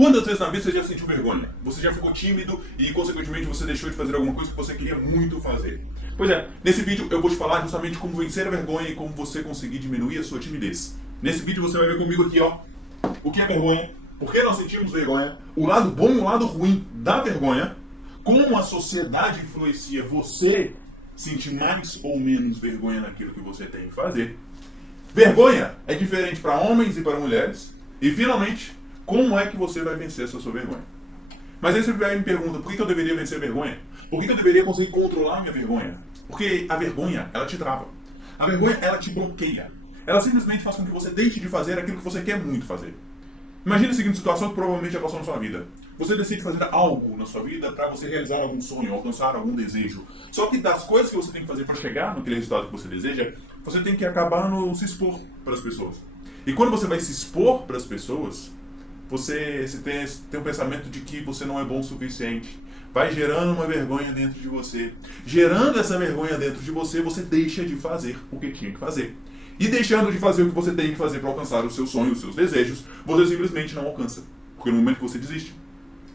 Quantas vezes na vida você já sentiu vergonha? Você já ficou tímido e, consequentemente, você deixou de fazer alguma coisa que você queria muito fazer? Pois é, nesse vídeo eu vou te falar justamente como vencer a vergonha e como você conseguir diminuir a sua timidez. Nesse vídeo você vai ver comigo aqui, ó, o que é vergonha, por que nós sentimos vergonha, o lado bom e o lado ruim da vergonha, como a sociedade influencia você sentir mais ou menos vergonha naquilo que você tem que fazer. Vergonha é diferente para homens e para mulheres. E, finalmente, como é que você vai vencer essa sua vergonha? Mas aí você me pergunta, por que eu deveria vencer a vergonha? Por que eu deveria conseguir controlar a minha vergonha? Porque a vergonha, ela te trava. A vergonha, ela te bloqueia. Ela simplesmente faz com que você deixe de fazer aquilo que você quer muito fazer. Imagina a seguinte situação que provavelmente já passou na sua vida. Você decide fazer algo na sua vida para você realizar algum sonho, alcançar algum desejo. Só que das coisas que você tem que fazer para chegar naquele resultado que você deseja, você tem que acabar no se expor para as pessoas. E quando você vai se expor para as pessoas, você tem um pensamento de que você não é bom o suficiente. Vai gerando uma vergonha dentro de você. Gerando essa vergonha dentro de você, você deixa de fazer o que tinha que fazer. E deixando de fazer o que você tem que fazer para alcançar os seus sonhos, os seus desejos, você simplesmente não alcança. Porque no momento que você desiste,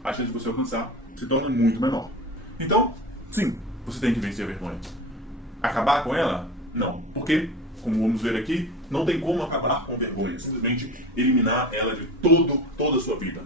a chance de você alcançar se torna muito menor. Então, sim, você tem que vencer a vergonha. Acabar com ela? Não. Porque, como vamos ver aqui, não tem como acabar com vergonha. Simplesmente eliminar ela de toda a sua vida.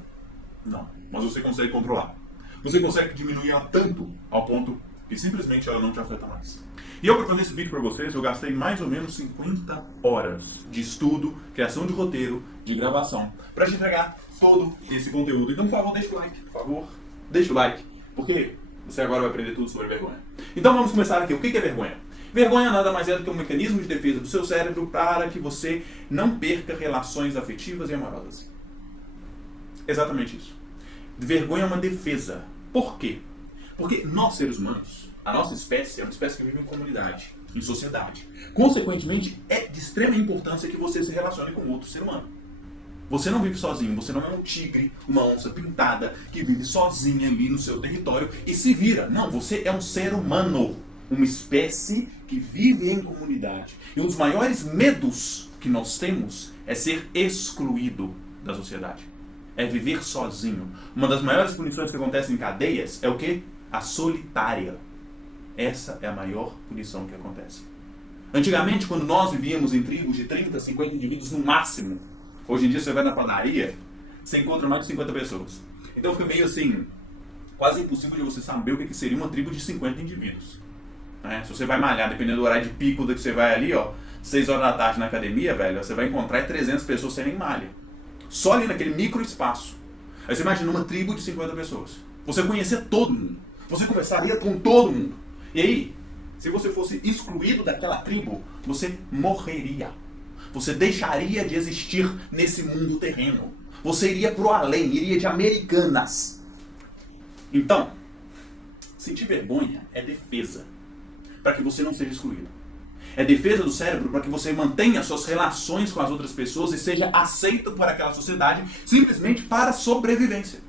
Não. Mas você consegue controlar. Você consegue diminuir ela tanto ao ponto que simplesmente ela não te afeta mais. E eu, para fazer esse vídeo para vocês, eu gastei mais ou menos 50 horas de estudo, criação de roteiro, de gravação, para te entregar todo esse conteúdo. Então, por favor, deixa o like, por favor. Deixa o like, porque você agora vai aprender tudo sobre vergonha. Então, vamos começar aqui. O que é vergonha? Vergonha nada mais é do que um mecanismo de defesa do seu cérebro para que você não perca relações afetivas e amorosas. Exatamente isso. Vergonha é uma defesa. Por quê? Porque nós, seres humanos, a nossa espécie é uma espécie que vive em comunidade, em sociedade. Consequentemente, é de extrema importância que você se relacione com outro ser humano. Você não vive sozinho, você não é um tigre, uma onça pintada, que vive sozinha ali no seu território e se vira. Não, você é um ser humano, uma espécie que vive em comunidade. E um dos maiores medos que nós temos é ser excluído da sociedade. É viver sozinho. Uma das maiores punições que acontecem em cadeias é o quê? A solitária. Essa é a maior punição que acontece. Antigamente, quando nós vivíamos em tribos de 30, 50 indivíduos no máximo, hoje em dia você vai na padaria, você encontra mais de 50 pessoas. Então fica meio assim, quase impossível de você saber o que seria uma tribo de 50 indivíduos. Se você vai malhar, dependendo do horário de pico que você vai ali, 6 horas da tarde na academia, velho, você vai encontrar 300 pessoas sem nem malha. Só ali naquele micro espaço. Aí você imagina uma tribo de 50 pessoas. Você conhecer todo mundo. Você conversaria com todo mundo. E aí, se você fosse excluído daquela tribo, você morreria. Você deixaria de existir nesse mundo terreno. Você iria pro além, iria de Americanas. Então, sentir vergonha é defesa para que você não seja excluído. É defesa do cérebro para que você mantenha suas relações com as outras pessoas e seja aceito por aquela sociedade simplesmente para sobrevivência.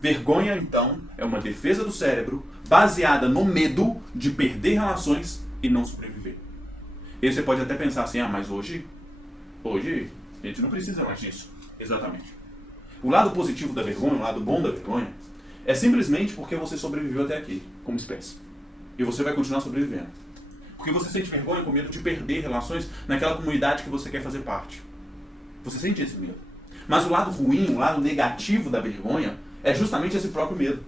Vergonha, então, é uma defesa do cérebro baseada no medo de perder relações e não sobreviver. E você pode até pensar assim, mas hoje a gente não precisa mais disso. Exatamente. O lado positivo da vergonha, o lado bom da vergonha, é simplesmente porque você sobreviveu até aqui, como espécie. E você vai continuar sobrevivendo. Porque você sente vergonha com medo de perder relações naquela comunidade que você quer fazer parte. Você sente esse medo. Mas o lado ruim, o lado negativo da vergonha é justamente esse próprio medo.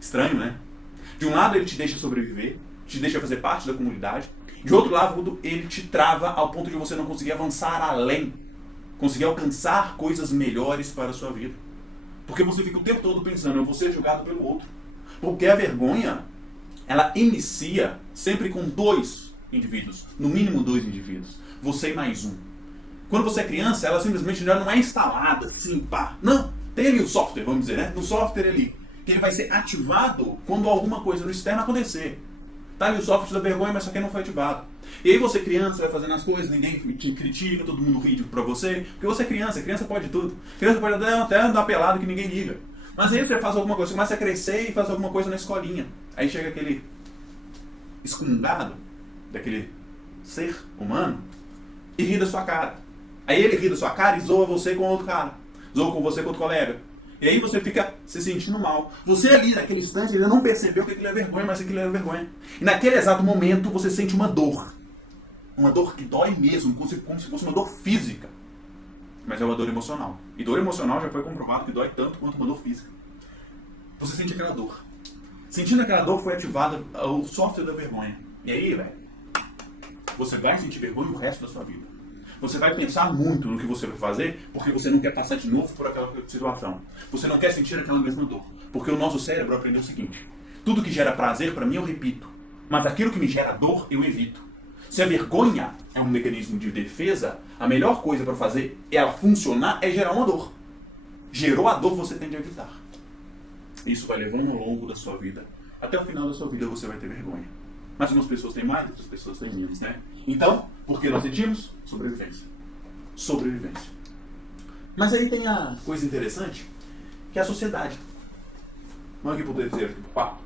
Estranho, né? De um lado ele te deixa sobreviver, te deixa fazer parte da comunidade. De outro lado ele te trava ao ponto de você não conseguir avançar além. Conseguir alcançar coisas melhores para a sua vida. Porque você fica o tempo todo pensando, eu vou ser julgado pelo outro. Porque a vergonha, ela inicia sempre com 2 indivíduos, no mínimo 2 indivíduos, você e mais um. Quando você é criança, ela simplesmente já não é instalada assim, pá. Não, tem ali o software, vamos dizer, né? No software ali, que ele vai ser ativado quando alguma coisa no externo acontecer. Tá ali o software da vergonha, mas só que não foi ativado. E aí você criança vai fazendo as coisas, ninguém te critica, todo mundo ri pra você, porque você é criança pode tudo. Criança pode até andar pelado que ninguém liga. Mas aí você faz alguma coisa, você começa a crescer e faz alguma coisa na escolinha. Aí chega aquele excomungado daquele ser humano e ri da sua cara. Aí ele ri da sua cara e zoa você com outro cara. zoa com você com outro colega. E aí você fica se sentindo mal. Você ali, naquele instante, ainda não percebeu que aquilo é vergonha, mas aquilo é vergonha. E naquele exato momento, você sente uma dor. Uma dor que dói mesmo, como se fosse uma dor física. Mas é uma dor emocional. E dor emocional já foi comprovado que dói tanto quanto uma dor física. Você sente aquela dor. Sentindo aquela dor, foi ativado o software da vergonha. E aí, velho, você vai sentir vergonha o resto da sua vida. Você vai pensar muito no que você vai fazer, porque você não quer passar de novo por aquela situação. Você não quer sentir aquela mesma dor. Porque o nosso cérebro aprendeu o seguinte: tudo que gera prazer, para mim, eu repito. Mas aquilo que me gera dor, eu evito. Se a vergonha é um mecanismo de defesa, a melhor coisa para fazer ela funcionar é gerar uma dor. Gerou a dor, você tende a evitar. Isso vai levando ao longo da sua vida. Até o final da sua vida você vai ter vergonha. Mas umas pessoas têm mais, outras pessoas têm menos, né? Então, por que nós sentimos? Sobrevivência. Sobrevivência. Mas aí tem a coisa interessante, que é a sociedade. Vamos aqui para o terceiro, para o quarto.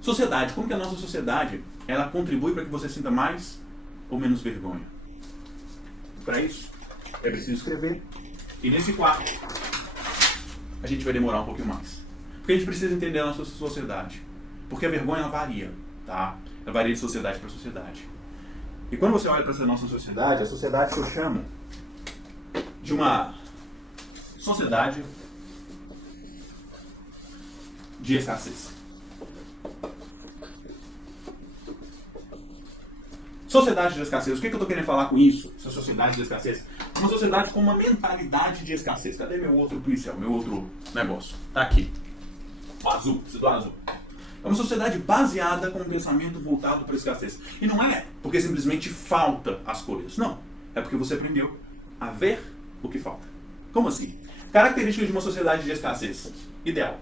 Sociedade. Como que a nossa sociedade, ela contribui para que você sinta mais ou menos vergonha? Para isso, é preciso escrever. E nesse quarto, a gente vai demorar um pouquinho mais. Porque a gente precisa entender a nossa sociedade. Porque a vergonha, ela varia, tá? Ela varia de sociedade para sociedade. E quando você olha para essa nossa sociedade, a sociedade que eu chamo de uma sociedade de escassez. Sociedade de escassez. O que eu estou querendo falar com isso? Essa sociedade de escassez. Uma sociedade com uma mentalidade de escassez. Cadê meu outro pincel? Meu outro negócio? Tá aqui. O azul. Preciso do azul. É uma sociedade baseada com um pensamento voltado para a escassez. E não é porque simplesmente falta as coisas. Não. É porque você aprendeu a ver o que falta. Como assim? Características de uma sociedade de escassez. Ideal.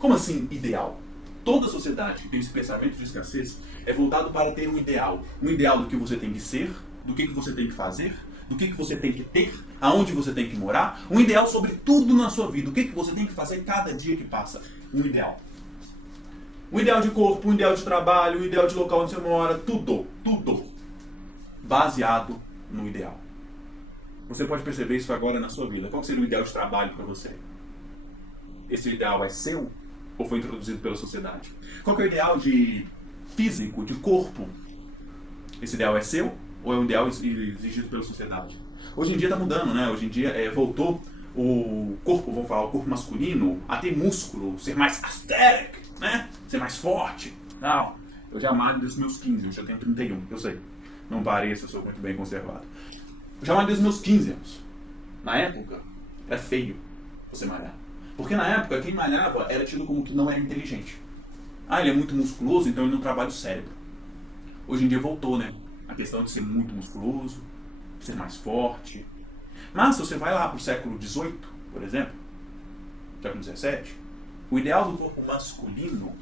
Como assim ideal? Toda sociedade que tem esse pensamento de escassez é voltado para ter um ideal. Um ideal do que você tem que ser, do que você tem que fazer, do que você tem que ter, aonde você tem que morar. Um ideal sobre tudo na sua vida. O que você tem que fazer cada dia que passa. Um ideal. Um ideal de corpo, um ideal de trabalho, um ideal de local onde você mora. Tudo. Tudo. Baseado no ideal. Você pode perceber isso agora na sua vida. Qual seria o ideal de trabalho para você? Esse ideal é seu ou foi introduzido pela sociedade? Qual que é o ideal de físico, de corpo? Esse ideal é seu ou é um ideal exigido pela sociedade? Hoje em dia está mudando, né? Hoje em dia voltou o corpo, vamos falar, o corpo masculino a ter músculo, ser mais aesthetic, né? Ser mais forte. Não, eu já malho desde meus 15, eu já tenho 31, eu sei. Não pareço, eu sou muito bem conservado. Eu já malho desde meus 15 anos. Na época, era feio você malhar. Porque na época, quem malhava era tido como que não era inteligente. Ah, ele é muito musculoso, então ele não trabalha o cérebro. Hoje em dia voltou, né? A questão de ser muito musculoso, ser mais forte. Mas se você vai lá para o século XVIII, por exemplo, século XVII, o ideal do corpo masculino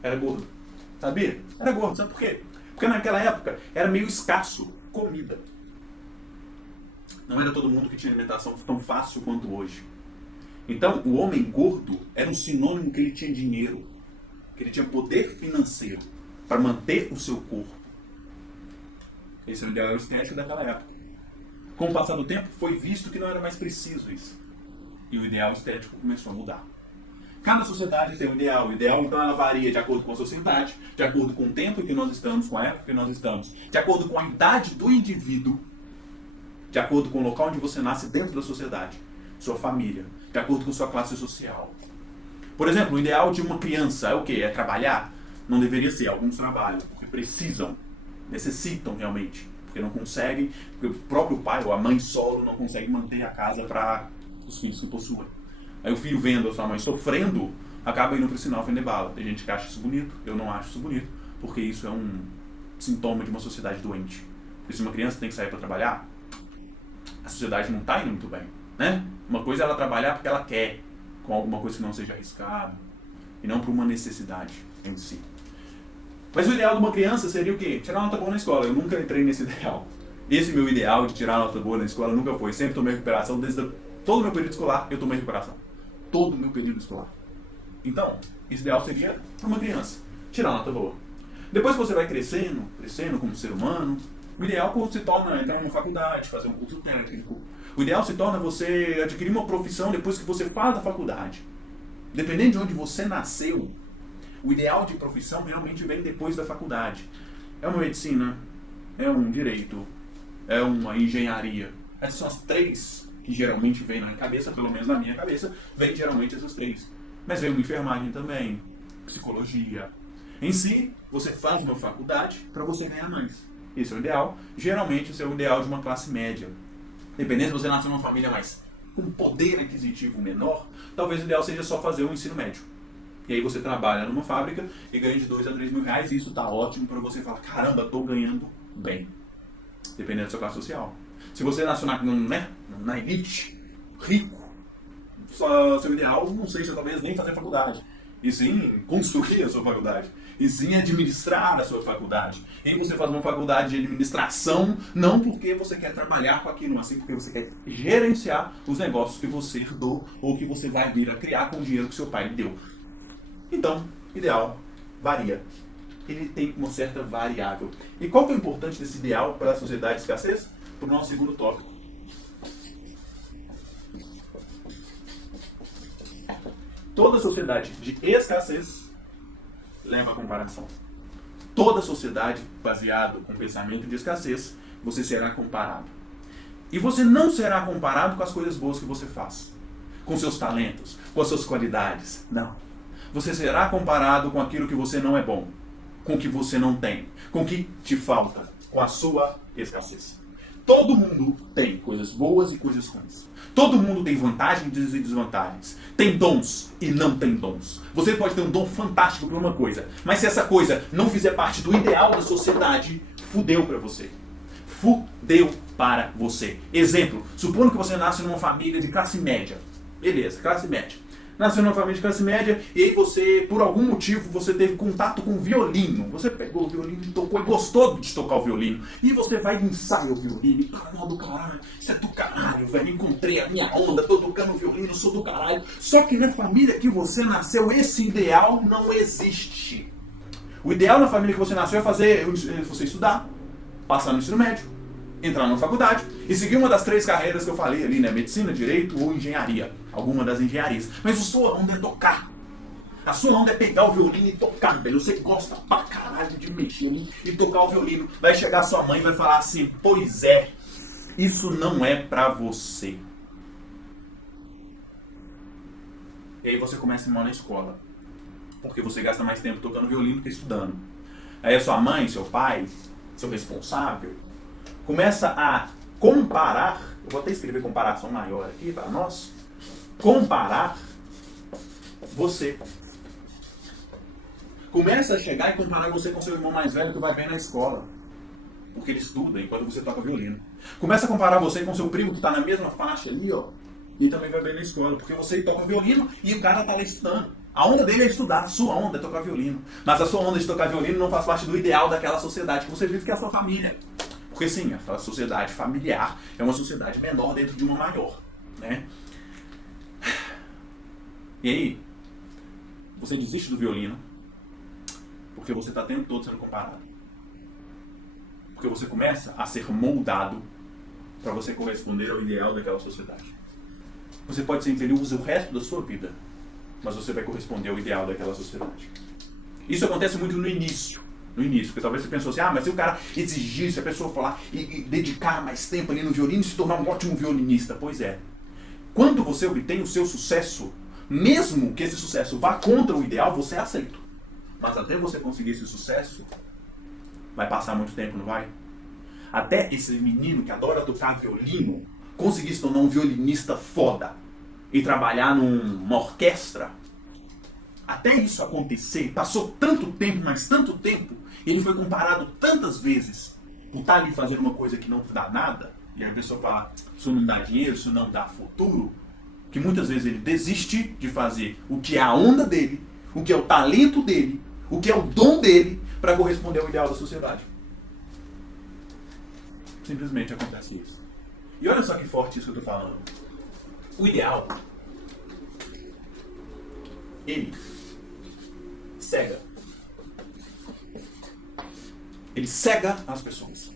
era gordo. Sabia? Era gordo. Sabe por quê? Porque naquela época era meio escasso comida. Não era todo mundo que tinha alimentação tão fácil quanto hoje. Então, o homem gordo era um sinônimo que ele tinha dinheiro, que ele tinha poder financeiro para manter o seu corpo. Esse era o ideal estético daquela época. Com o passar do tempo, foi visto que não era mais preciso isso. E o ideal estético começou a mudar. Cada sociedade tem um ideal. O ideal, então, ela varia de acordo com a sociedade, de acordo com o tempo em que nós estamos, com a época em que nós estamos, de acordo com a idade do indivíduo, de acordo com o local onde você nasce dentro da sociedade, sua família, de acordo com sua classe social. Por exemplo, o ideal de uma criança é o quê? É trabalhar? Não deveria ser. Alguns trabalham, porque precisam, necessitam realmente, porque não conseguem, porque o próprio pai ou a mãe solo não consegue manter a casa para os filhos que possuem. Aí o filho vendo a sua mãe sofrendo, acaba indo para o sinal vender bala. Tem gente que acha isso bonito, eu não acho isso bonito, porque isso é um sintoma de uma sociedade doente. Porque se uma criança tem que sair para trabalhar, a sociedade não está indo muito bem, né? Uma coisa é ela trabalhar porque ela quer, com alguma coisa que não seja arriscada, e não por uma necessidade em si. Mas o ideal de uma criança seria o quê? Tirar nota boa na escola. Eu nunca entrei nesse ideal. Esse meu ideal de tirar nota boa na escola nunca foi. Sempre tomei recuperação, desde todo o meu período escolar eu tomei recuperação. Todo o meu período escolar. Então, esse ideal seria para uma criança. Tirar nota boa. Depois que você vai crescendo como ser humano, O ideal se torna entrar numa faculdade, fazer um curso técnico. O ideal se torna você adquirir uma profissão depois que você faz a faculdade. Dependendo de onde você nasceu, o ideal de profissão realmente vem depois da faculdade. É uma medicina, é um direito, é uma engenharia. Essas são as três que geralmente vêm na cabeça, pelo menos na minha cabeça, vem geralmente essas três. Mas vem uma enfermagem também, psicologia. Em si, você faz uma faculdade para você ganhar mais. Esse é o ideal. Geralmente, esse é o ideal de uma classe média. Dependendo se você nascer numa família mais com poder aquisitivo menor, talvez o ideal seja só fazer o ensino médio. E aí você trabalha numa fábrica e ganha de 2 a 3 mil reais e isso tá ótimo para você falar, caramba, tô ganhando bem. Dependendo da sua classe social. Se você nasceu na elite, rico, só seu ideal não seja talvez nem fazer faculdade. E sim construir a sua faculdade. E sim administrar a sua faculdade. E aí você faz uma faculdade de administração, não porque você quer trabalhar com aquilo, mas sim porque você quer gerenciar os negócios que você herdou ou que você vai vir a criar com o dinheiro que seu pai lhe deu. Então, ideal varia. Ele tem uma certa variável. E qual que é o importante desse ideal para a sociedade de escassez? Para o nosso segundo tópico. Toda sociedade de escassez leva a comparação. Toda sociedade baseada com pensamento de escassez, você será comparado. E você não será comparado com as coisas boas que você faz. Com seus talentos, com as suas qualidades. Não. Você será comparado com aquilo que você não é bom. Com o que você não tem. Com o que te falta. Com a sua escassez. Todo mundo tem coisas boas e coisas ruins. Todo mundo tem vantagens e desvantagens. Tem dons e não tem dons. Você pode ter um dom fantástico para uma coisa, mas se essa coisa não fizer parte do ideal da sociedade, fudeu para você. Fudeu para você. Exemplo, supondo que você nasce numa família de classe média. Beleza, classe média. Nasceu numa família de classe média e aí você, por algum motivo, você teve contato com o violino. Você pegou o violino e tocou e gostou de tocar o violino. E você vai e ensaia o violino. E caralho do caralho, isso é do caralho, velho. Encontrei a minha onda, tô tocando violino, sou do caralho. Só que na família que você nasceu, esse ideal não existe. O ideal na família que você nasceu é fazer você estudar, passar no ensino médio, entrar na faculdade e seguir uma das 3 carreiras que eu falei ali, né? Medicina, direito ou engenharia. Alguma das engenharias. Mas a sua onda é tocar. A sua onda é pegar o violino e tocar, velho. Você gosta pra caralho de mexer e tocar o violino. Vai chegar sua mãe e vai falar assim, pois é, isso não é pra você. E aí você começa a ir mal na escola. Porque você gasta mais tempo tocando violino que estudando. Aí a sua mãe, seu pai, seu responsável, começa a comparar, eu vou até escrever comparação maior aqui para nós, comparar você. Começa a chegar e comparar você com seu irmão mais velho que vai bem na escola. Porque ele estuda enquanto você toca violino. Começa a comparar você com seu primo que está na mesma faixa ali, ó. E também vai bem na escola. Porque você toca violino e o cara está lá estudando. A onda dele é estudar, a sua onda é tocar violino. Mas a sua onda de tocar violino não faz parte do ideal daquela sociedade que você vive, que é a sua família. Porque sim, a sociedade familiar é uma sociedade menor dentro de uma maior, né? E aí, você desiste do violino porque você está o tempo todo sendo comparado. Porque você começa a ser moldado para você corresponder ao ideal daquela sociedade. Você pode ser infeliz o resto da sua vida, mas você vai corresponder ao ideal daquela sociedade. Isso acontece muito no início. No início, porque talvez você pensou assim, mas se o cara exigir, se a pessoa falar e dedicar mais tempo ali no violino e se tornar um ótimo violinista. Pois é. Quando você obtém o seu sucesso, mesmo que esse sucesso vá contra o ideal, você é aceito. Mas até você conseguir esse sucesso, vai passar muito tempo, não vai? Até esse menino que adora tocar violino conseguir se tornar um violinista foda e trabalhar numa orquestra, até isso acontecer, passou tanto tempo, mas tanto tempo, e ele foi comparado tantas vezes por estar ali fazendo uma coisa que não dá nada, e a pessoa fala, isso não dá dinheiro, isso não dá futuro, que muitas vezes ele desiste de fazer o que é a onda dele, o que é o talento dele, o que é o dom dele, para corresponder ao ideal da sociedade. Simplesmente acontece isso. E olha só que forte isso que eu estou falando. O ideal, ele cega. Ele cega as pessoas.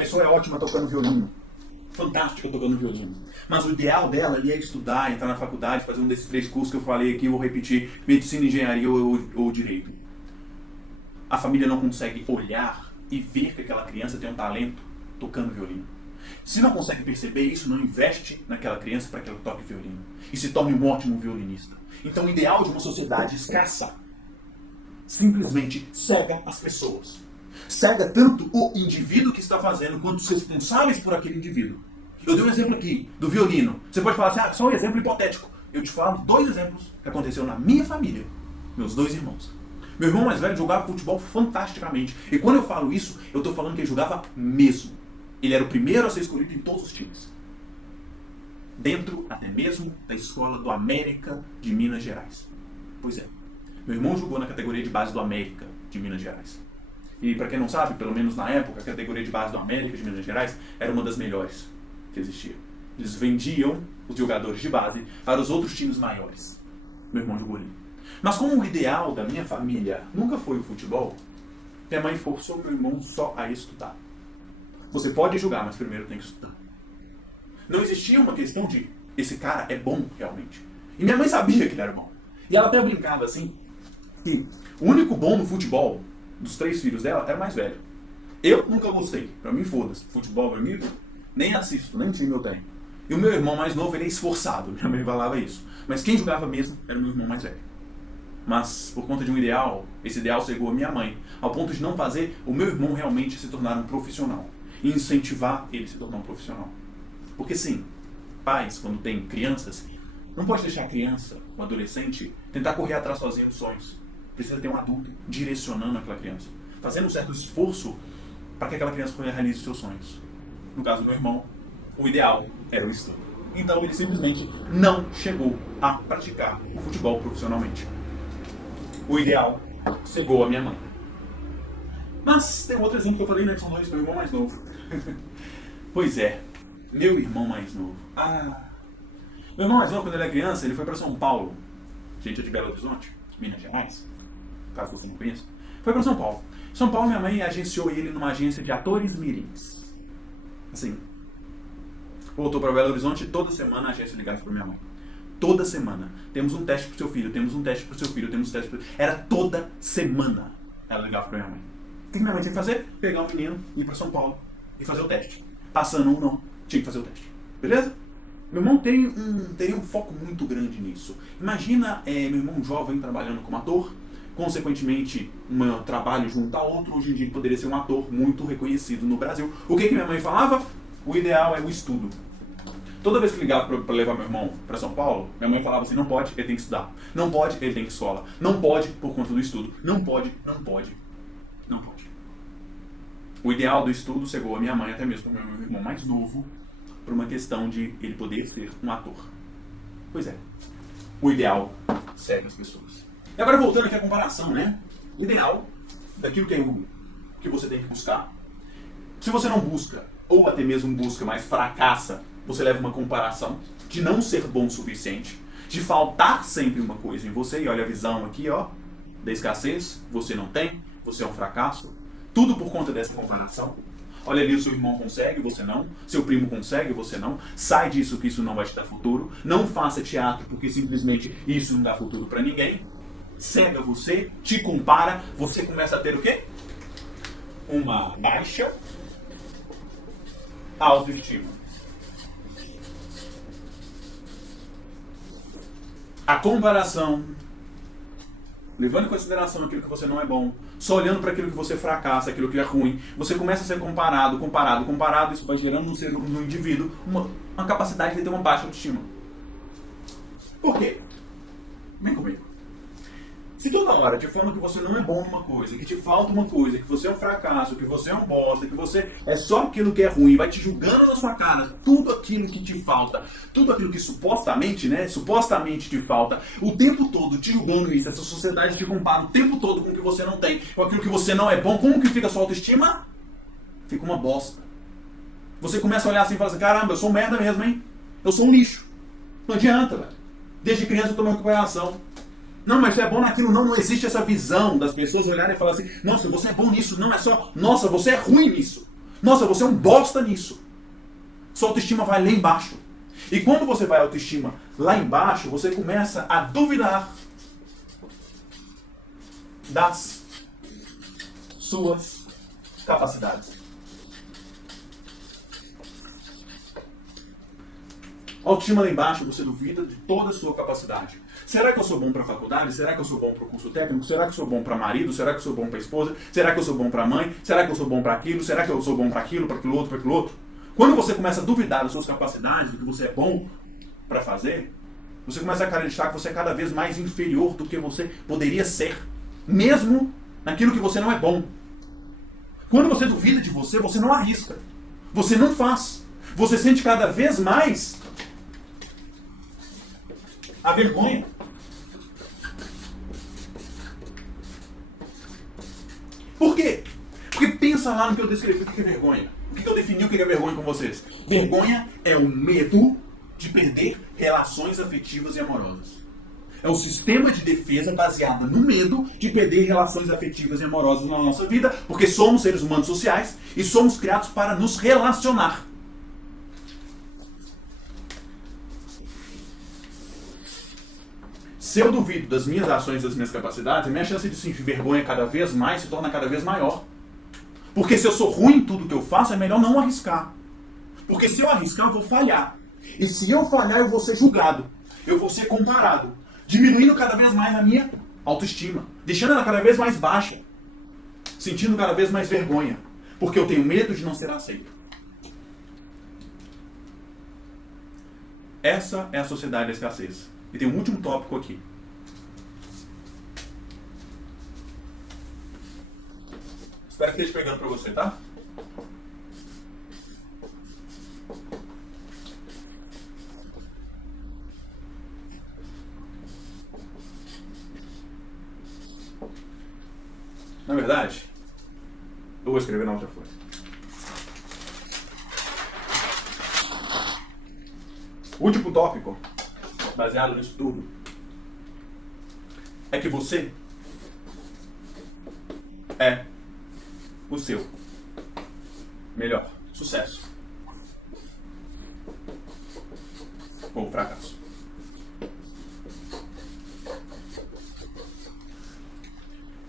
pessoa é ótima tocando violino. Fantástica tocando violino. Mas o ideal dela ali é estudar, entrar na faculdade, fazer um desses 3 cursos que eu falei aqui, eu vou repetir, medicina, engenharia ou direito. A família não consegue olhar e ver que aquela criança tem um talento tocando violino. Se não consegue perceber isso, não investe naquela criança para que ela toque violino. E se torne um ótimo violinista. Então o ideal de uma sociedade escassa simplesmente cega as pessoas. Cega tanto o indivíduo que está fazendo, quanto os responsáveis por aquele indivíduo. Eu dei um exemplo aqui, do violino. Você pode falar assim, só um exemplo hipotético. Eu te falo 2 exemplos que aconteceram na minha família. Meus 2 irmãos. Meu irmão mais velho jogava futebol fantasticamente. E quando eu falo isso, eu estou falando que ele jogava mesmo. Ele era o primeiro a ser escolhido em todos os times. Dentro, até mesmo, da escola do América de Minas Gerais. Pois é. Meu irmão jogou na categoria de base do América de Minas Gerais. E para quem não sabe, pelo menos na época, a categoria de base do América de Minas Gerais era uma das melhores que existia. Eles vendiam os jogadores de base para os outros times maiores. Meu irmão jogou ali. Mas como o ideal da minha família nunca foi o futebol, minha mãe forçou meu irmão só a estudar. Você pode jogar, mas primeiro tem que estudar. Não existia uma questão de esse cara é bom realmente. E minha mãe sabia que ele era bom. E ela até brincava assim, que o único bom no futebol dos 3 filhos dela era o mais velho. Eu nunca gostei. Pra mim, foda-se. Futebol, meu amigo, nem assisto, nem time eu tenho. E o meu irmão mais novo, ele é esforçado. Minha mãe falava isso. Mas quem jogava mesmo era o meu irmão mais velho. Mas, por conta de um ideal, esse ideal cegou a minha mãe, ao ponto de não fazer o meu irmão realmente se tornar um profissional. E incentivar ele a se tornar um profissional. Porque sim, pais, quando têm crianças, não pode deixar a criança, o adolescente, tentar correr atrás sozinho dos sonhos. Precisa ter um adulto direcionando aquela criança. Fazendo um certo esforço para que aquela criança realize os seus sonhos. No caso do meu irmão, o ideal era o estudo. Então ele simplesmente não chegou a praticar o futebol profissionalmente. O ideal cegou a minha mãe. Mas tem um outro exemplo que eu falei, né? São 2, meu irmão mais novo. Pois é, meu irmão mais novo. Meu irmão mais novo, quando ele era criança, ele foi para São Paulo. Gente, é de Belo Horizonte, Minas Gerais, caso você não conheça. Foi para São Paulo. São Paulo, minha mãe agenciou ele numa agência de atores mirins. Assim. Voltou para Belo Horizonte e toda semana a agência ligava para minha mãe. Toda semana. Temos um teste pro seu filho, temos um teste pro seu filho, temos um teste pro... Era toda semana ela ligava pra minha mãe. O que minha mãe tinha que fazer? Pegar um menino, ir pra São Paulo e fazer o teste. Passando ou não, tinha que fazer o teste. Beleza? Meu irmão teria um foco muito grande nisso. Imagina meu irmão jovem trabalhando como ator, consequentemente um trabalho junto a outro. Hoje em dia ele poderia ser um ator muito reconhecido no Brasil. O que minha mãe falava? O ideal é o estudo. Toda vez que ligava para levar meu irmão para São Paulo, minha mãe falava assim, não pode, ele tem que estudar. Não pode, ele tem que ir escola. Não pode por conta do estudo. Não pode, não pode, não pode. O ideal do estudo cegou a minha mãe, até mesmo o meu irmão mais novo, por uma questão de ele poder ser um ator. Pois é, o ideal cega as pessoas. E agora voltando aqui à comparação, né? O ideal daquilo que você tem que buscar. Se você não busca, ou até mesmo busca, mas fracassa, você leva uma comparação de não ser bom o suficiente, de faltar sempre uma coisa em você, e olha a visão aqui, ó, da escassez, você não tem, você é um fracasso, tudo por conta dessa comparação. Olha ali, o seu irmão consegue, você não, seu primo consegue, você não, sai disso que isso não vai te dar futuro, não faça teatro porque simplesmente isso não dá futuro pra ninguém, cega você, te compara, você começa a ter o quê? Uma baixa autoestima. A comparação, levando em consideração aquilo que você não é bom, só olhando para aquilo que você fracassa, aquilo que é ruim, você começa a ser comparado, isso vai gerando no indivíduo uma capacidade de ter uma baixa autoestima. Por quê? Vem comigo. Se toda hora te falam que você não é bom numa coisa, que te falta uma coisa, que você é um fracasso, que você é um bosta, que você é só aquilo que é ruim, vai te julgando na sua cara tudo aquilo que te falta, tudo aquilo que supostamente te falta, o tempo todo te julgando isso, essa sociedade te compara o tempo todo com o que você não tem, com aquilo que você não é bom, como que fica a sua autoestima? Fica uma bosta. Você começa a olhar assim e fala assim, caramba, eu sou um merda mesmo, hein? Eu sou um lixo. Não adianta, velho. Desde criança eu tomo recuperação. Não, mas você é bom naquilo, não existe essa visão das pessoas olharem e falar assim, nossa, você é bom nisso, não é só, nossa, você é ruim nisso. Nossa, você é um bosta nisso. Sua autoestima vai lá embaixo. E quando você vai a autoestima lá embaixo, você começa a duvidar das suas capacidades. Autoestima lá embaixo, você duvida de toda a sua capacidade. Será que eu sou bom para a faculdade? Será que eu sou bom para o curso técnico? Será que eu sou bom para marido? Será que eu sou bom para esposa? Será que eu sou bom para mãe? Será que eu sou bom para aquilo? Será que eu sou bom para aquilo, para aquilo outro, para aquilo outro? Quando você começa a duvidar das suas capacidades, do que você é bom para fazer, você começa a acreditar que você é cada vez mais inferior do que você poderia ser, mesmo naquilo que você não é bom. Quando você duvida de você, você não arrisca. Você não faz. Você sente cada vez mais a vergonha. Por quê? Porque pensa lá no que eu descrevi o que é vergonha. O que eu defini o que é vergonha com vocês? Vergonha é o medo de perder relações afetivas e amorosas. É o sistema de defesa baseado no medo de perder relações afetivas e amorosas na nossa vida, porque somos seres humanos sociais e somos criados para nos relacionar. Se eu duvido das minhas ações, das minhas capacidades, a minha chance de sentir vergonha cada vez mais se torna cada vez maior. Porque se eu sou ruim em tudo que eu faço, é melhor não arriscar. Porque se eu arriscar, eu vou falhar. E se eu falhar, eu vou ser julgado. Eu vou ser comparado. Diminuindo cada vez mais a minha autoestima. Deixando ela cada vez mais baixa. Sentindo cada vez mais vergonha. Porque eu tenho medo de não ser aceito. Essa é a sociedade da escassez. E tem um último tópico aqui. Espero que esteja pegando para você, tá? Na verdade, eu vou escrever na outra folha. O último tópico, baseado nisso tudo, é que você é o seu melhor sucesso ou fracasso.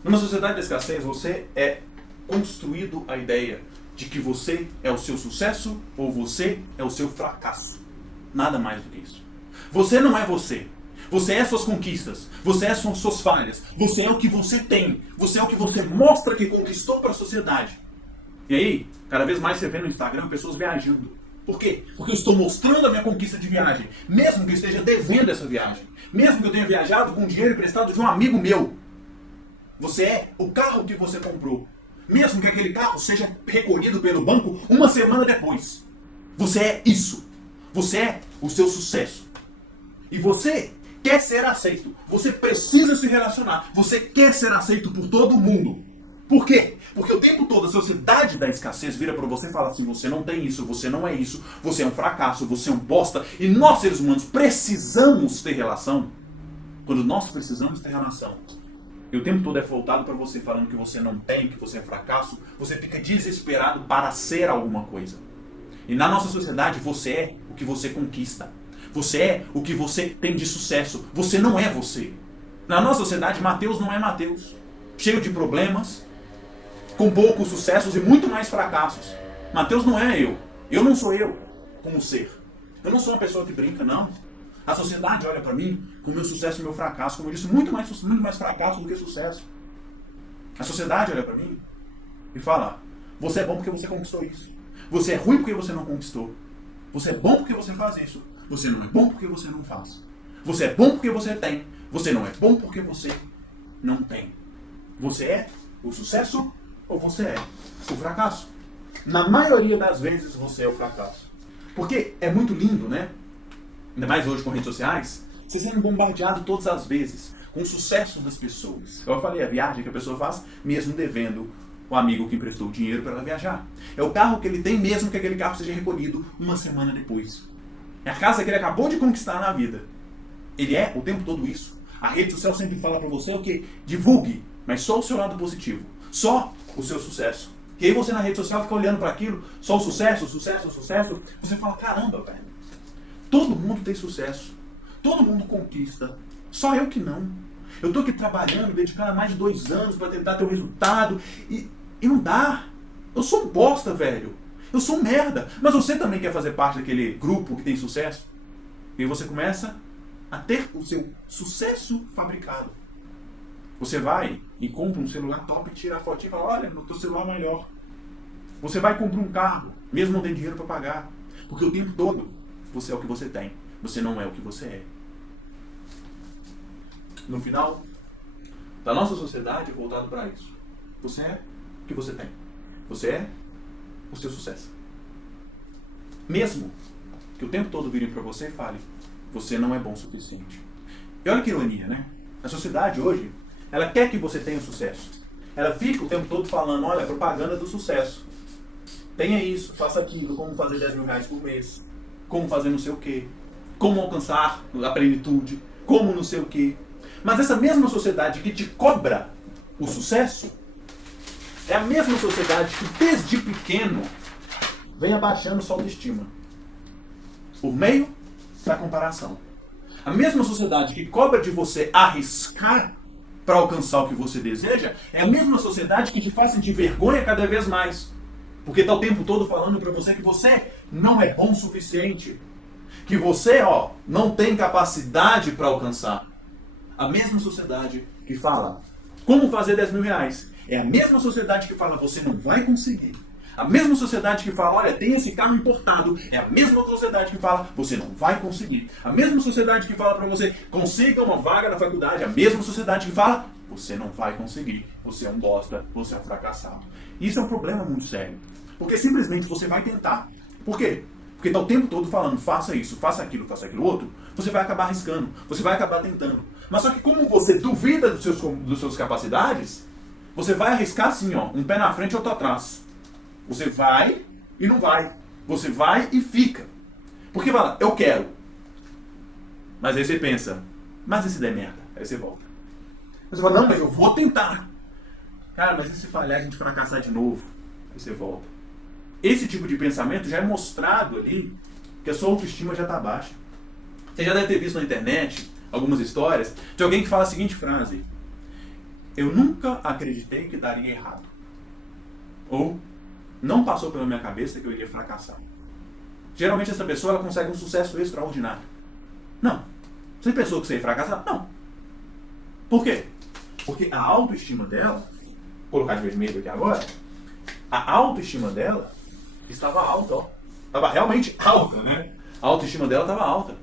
Numa sociedade da escassez, você é construído a ideia de que você é o seu sucesso ou você é o seu fracasso. Nada mais do que isso. Você não é você. Você é suas conquistas. Você é suas falhas. Você é o que você tem. Você é o que você mostra que conquistou para a sociedade. E aí, cada vez mais você vê no Instagram pessoas viajando. Por quê? Porque eu estou mostrando a minha conquista de viagem. Mesmo que eu esteja devendo essa viagem. Mesmo que eu tenha viajado com dinheiro emprestado de um amigo meu. Você é o carro que você comprou. Mesmo que aquele carro seja recolhido pelo banco uma semana depois. Você é isso. Você é o seu sucesso. E você quer ser aceito. Você precisa se relacionar. Você quer ser aceito por todo mundo. Por quê? Porque o tempo todo a sociedade da escassez vira para você e fala assim: você não tem isso, você não é isso, você é um fracasso, você é um bosta. E nós, seres humanos, precisamos ter relação. Quando nós precisamos ter relação, e o tempo todo é voltado para você falando que você não tem, que você é fracasso, você fica desesperado para ser alguma coisa. E na nossa sociedade, você é o que você conquista. Você é o que você tem de sucesso. Você não é você. Na nossa sociedade, Mateus não é Mateus. Cheio de problemas, com poucos sucessos e muito mais fracassos. Mateus não é eu. Eu não sou eu como ser. Eu não sou uma pessoa que brinca, não. A sociedade olha para mim com o meu sucesso e o meu fracasso. Como eu disse, muito mais fracasso do que sucesso. A sociedade olha para mim e fala: você é bom porque você conquistou isso. Você é ruim porque você não conquistou. Você é bom porque você faz isso. Você não é bom porque você não faz. Você é bom porque você tem. Você não é bom porque você não tem. Você é o sucesso ou você é o fracasso? Na maioria das vezes você é o fracasso. Porque é muito lindo, né? Ainda mais hoje com redes sociais, você sendo bombardeado todas as vezes com o sucesso das pessoas. Eu falei, a viagem que a pessoa faz mesmo devendo o amigo que emprestou o dinheiro para ela viajar. É o carro que ele tem mesmo que aquele carro seja recolhido uma semana depois. É a casa que ele acabou de conquistar na vida. Ele é o tempo todo isso. A rede social sempre fala para você o quê? Divulgue, mas só o seu lado positivo. Só o seu sucesso. Que aí você na rede social fica olhando para aquilo, só o sucesso, sucesso, sucesso. Você fala, caramba, velho, todo mundo tem sucesso. Todo mundo conquista. Só eu que não. Eu tô aqui trabalhando, dedicando há mais de 2 anos para tentar ter o resultado. E não dá. Eu sou um bosta, velho. Eu sou um merda. Mas você também quer fazer parte daquele grupo que tem sucesso? E você começa a ter o seu sucesso fabricado. Você vai e compra um celular top, tira a fotinha e fala, olha, no teu celular melhor. Você vai comprar um carro, mesmo não tem dinheiro para pagar. Porque o tempo todo, você é o que você tem. Você não é o que você é. No final, da nossa sociedade é voltado para isso. Você é o que você tem. Você é o seu sucesso. Mesmo que o tempo todo virem para você e fale, você não é bom o suficiente. E olha que ironia, né? A sociedade hoje, ela quer que você tenha sucesso. Ela fica o tempo todo falando, olha, propaganda do sucesso. Tenha isso, faça aquilo, como fazer 10 mil reais por mês, como fazer não sei o quê, como alcançar a plenitude, como não sei o quê. Mas essa mesma sociedade que te cobra o sucesso, é a mesma sociedade que desde pequeno vem abaixando sua autoestima. Por meio da comparação. A mesma sociedade que cobra de você arriscar para alcançar o que você deseja, é a mesma sociedade que te faz sentir vergonha cada vez mais. Porque está o tempo todo falando para você que você não é bom o suficiente. Que você, não tem capacidade para alcançar. A mesma sociedade que fala como fazer 10 mil reais. É a mesma sociedade que fala você não vai conseguir. A mesma sociedade que fala, olha, tem esse carro importado. É a mesma sociedade que fala, você não vai conseguir. A mesma sociedade que fala para você, consiga uma vaga na faculdade. A mesma sociedade que fala, você não vai conseguir. Você é um bosta, você é um fracassado. Isso é um problema muito sério. Porque simplesmente você vai tentar. Por quê? Porque está o tempo todo falando, faça isso, faça aquilo outro. Você vai acabar arriscando, você vai acabar tentando. Mas só que como você duvida dos seus capacidades, você vai arriscar assim, um pé na frente e outro atrás. Você vai e não vai. Você vai e fica. Porque fala, eu quero. Mas aí você pensa, mas e se der merda? Aí você volta. Aí você fala, não, mas eu vou tentar. Cara, mas e se falhar, a gente fracassar de novo? Aí você volta. Esse tipo de pensamento já é mostrado ali que a sua autoestima já está baixa. Você já deve ter visto na internet algumas histórias de alguém que fala a seguinte frase: eu nunca acreditei que daria errado. Ou, não passou pela minha cabeça que eu iria fracassar. Geralmente essa pessoa ela consegue um sucesso extraordinário. Não. Você pensou que você ia fracassar? Não. Por quê? Porque a autoestima dela, vou colocar de vermelho aqui agora, a autoestima dela estava alta, Estava realmente alta, né? A autoestima dela estava alta.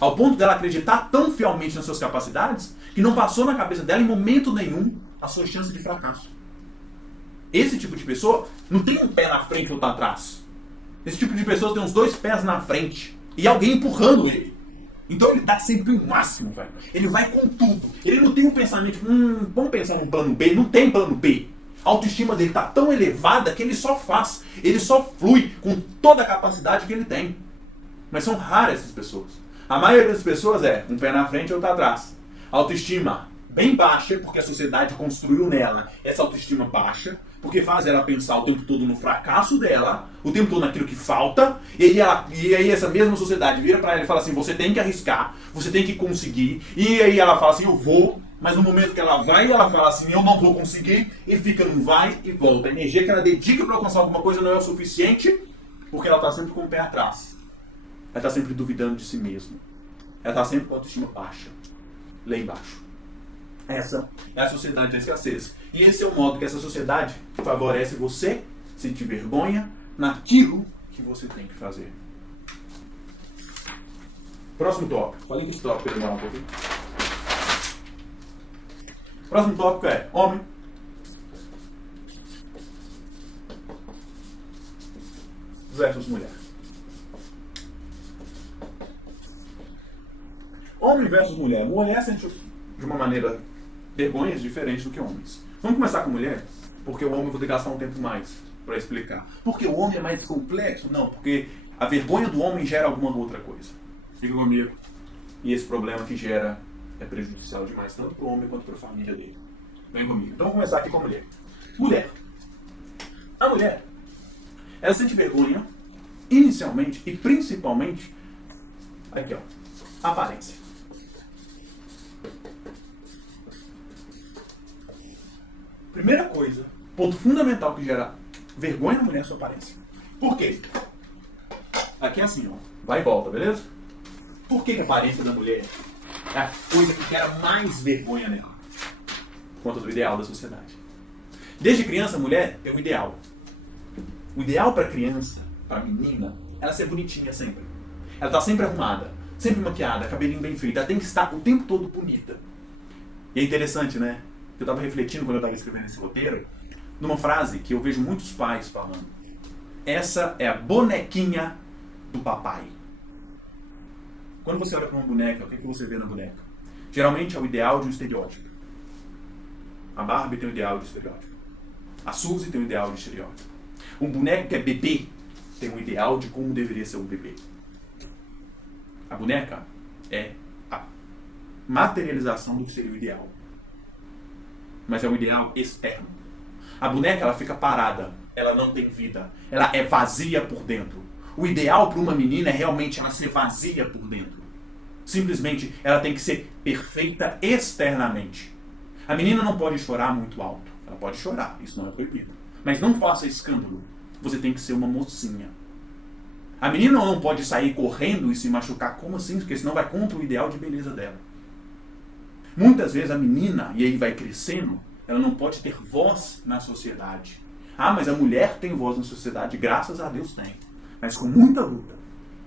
Ao ponto dela acreditar tão fielmente nas suas capacidades que não passou na cabeça dela em momento nenhum a sua chance de fracasso. Esse tipo de pessoa não tem um pé na frente e outro atrás. Esse tipo de pessoa tem uns 2 pés na frente e alguém empurrando ele. Então ele dá sempre o máximo, velho. Ele vai com tudo. Ele não tem um pensamento, vamos pensar num plano B. Não tem plano B. A autoestima dele está tão elevada que ele só faz. Ele só flui com toda a capacidade que ele tem. Mas são raras essas pessoas. A maioria das pessoas é um pé na frente e outro atrás. Autoestima bem baixa, porque a sociedade construiu nela essa autoestima baixa, porque faz ela pensar o tempo todo no fracasso dela, o tempo todo naquilo que falta, e aí essa mesma sociedade vira para ela e fala assim, você tem que arriscar, você tem que conseguir, e aí ela fala assim, eu vou, mas no momento que ela vai, ela fala assim, eu não vou conseguir, e fica no vai e volta. A energia que ela dedica para alcançar alguma coisa não é o suficiente, porque ela está sempre com o pé atrás. Ela está sempre duvidando de si mesma. Ela está sempre com a autoestima baixa, lá embaixo. Essa é a sociedade da escassez. E esse é o modo que essa sociedade favorece você sentir vergonha naquilo que você tem que fazer. Próximo tópico. Falei que esse tópico ia demorar um pouquinho. Próximo tópico é homem versus mulher. Homem versus mulher. Mulher sente de uma maneira vergonhas diferentes do que homens. Vamos começar com mulher, porque o homem eu vou ter que gastar um tempo mais para explicar. Porque o homem é mais complexo? Não, porque a vergonha do homem gera alguma outra coisa. Fica comigo. E esse problema que gera é prejudicial demais, tanto para o homem quanto para a família dele. Vem comigo. Então vamos começar aqui com a mulher. Mulher. A A mulher, ela sente vergonha, inicialmente e principalmente, aqui ó, aparência. Primeira coisa, ponto fundamental que gera vergonha na mulher é a sua aparência. Por quê? Aqui é assim, ó, vai e volta, beleza? Por que a aparência da mulher é a coisa que gera mais vergonha nela? Por conta do ideal da sociedade. Desde criança, a mulher tem um ideal. O ideal para criança, para menina, ela ser bonitinha sempre. Ela tá sempre arrumada, sempre maquiada, cabelinho bem feito. Ela tem que estar o tempo todo bonita. E é interessante, né? Eu estava refletindo quando eu estava escrevendo esse roteiro, numa frase que eu vejo muitos pais falando. Essa é a bonequinha do papai. Quando você olha para uma boneca, o que você vê na boneca? Geralmente é o ideal de um estereótipo. A Barbie tem o ideal de estereótipo. A Suzy tem o ideal de estereótipo. Um boneco que é bebê tem um ideal de como deveria ser um bebê. A boneca é a materialização do que seria o ideal. Mas é um ideal externo. A boneca, ela fica parada. Ela não tem vida. Ela é vazia por dentro. O ideal para uma menina é realmente ela ser vazia por dentro. Simplesmente, ela tem que ser perfeita externamente. A menina não pode chorar muito alto. Ela pode chorar, isso não é proibido. Mas não faça escândalo. Você tem que ser uma mocinha. A menina não pode sair correndo e se machucar. Como assim? Porque senão vai contra o ideal de beleza dela. Muitas vezes a menina, e aí vai crescendo, ela não pode ter voz na sociedade. Ah, mas a mulher tem voz na sociedade, graças a Deus tem. Mas com muita luta.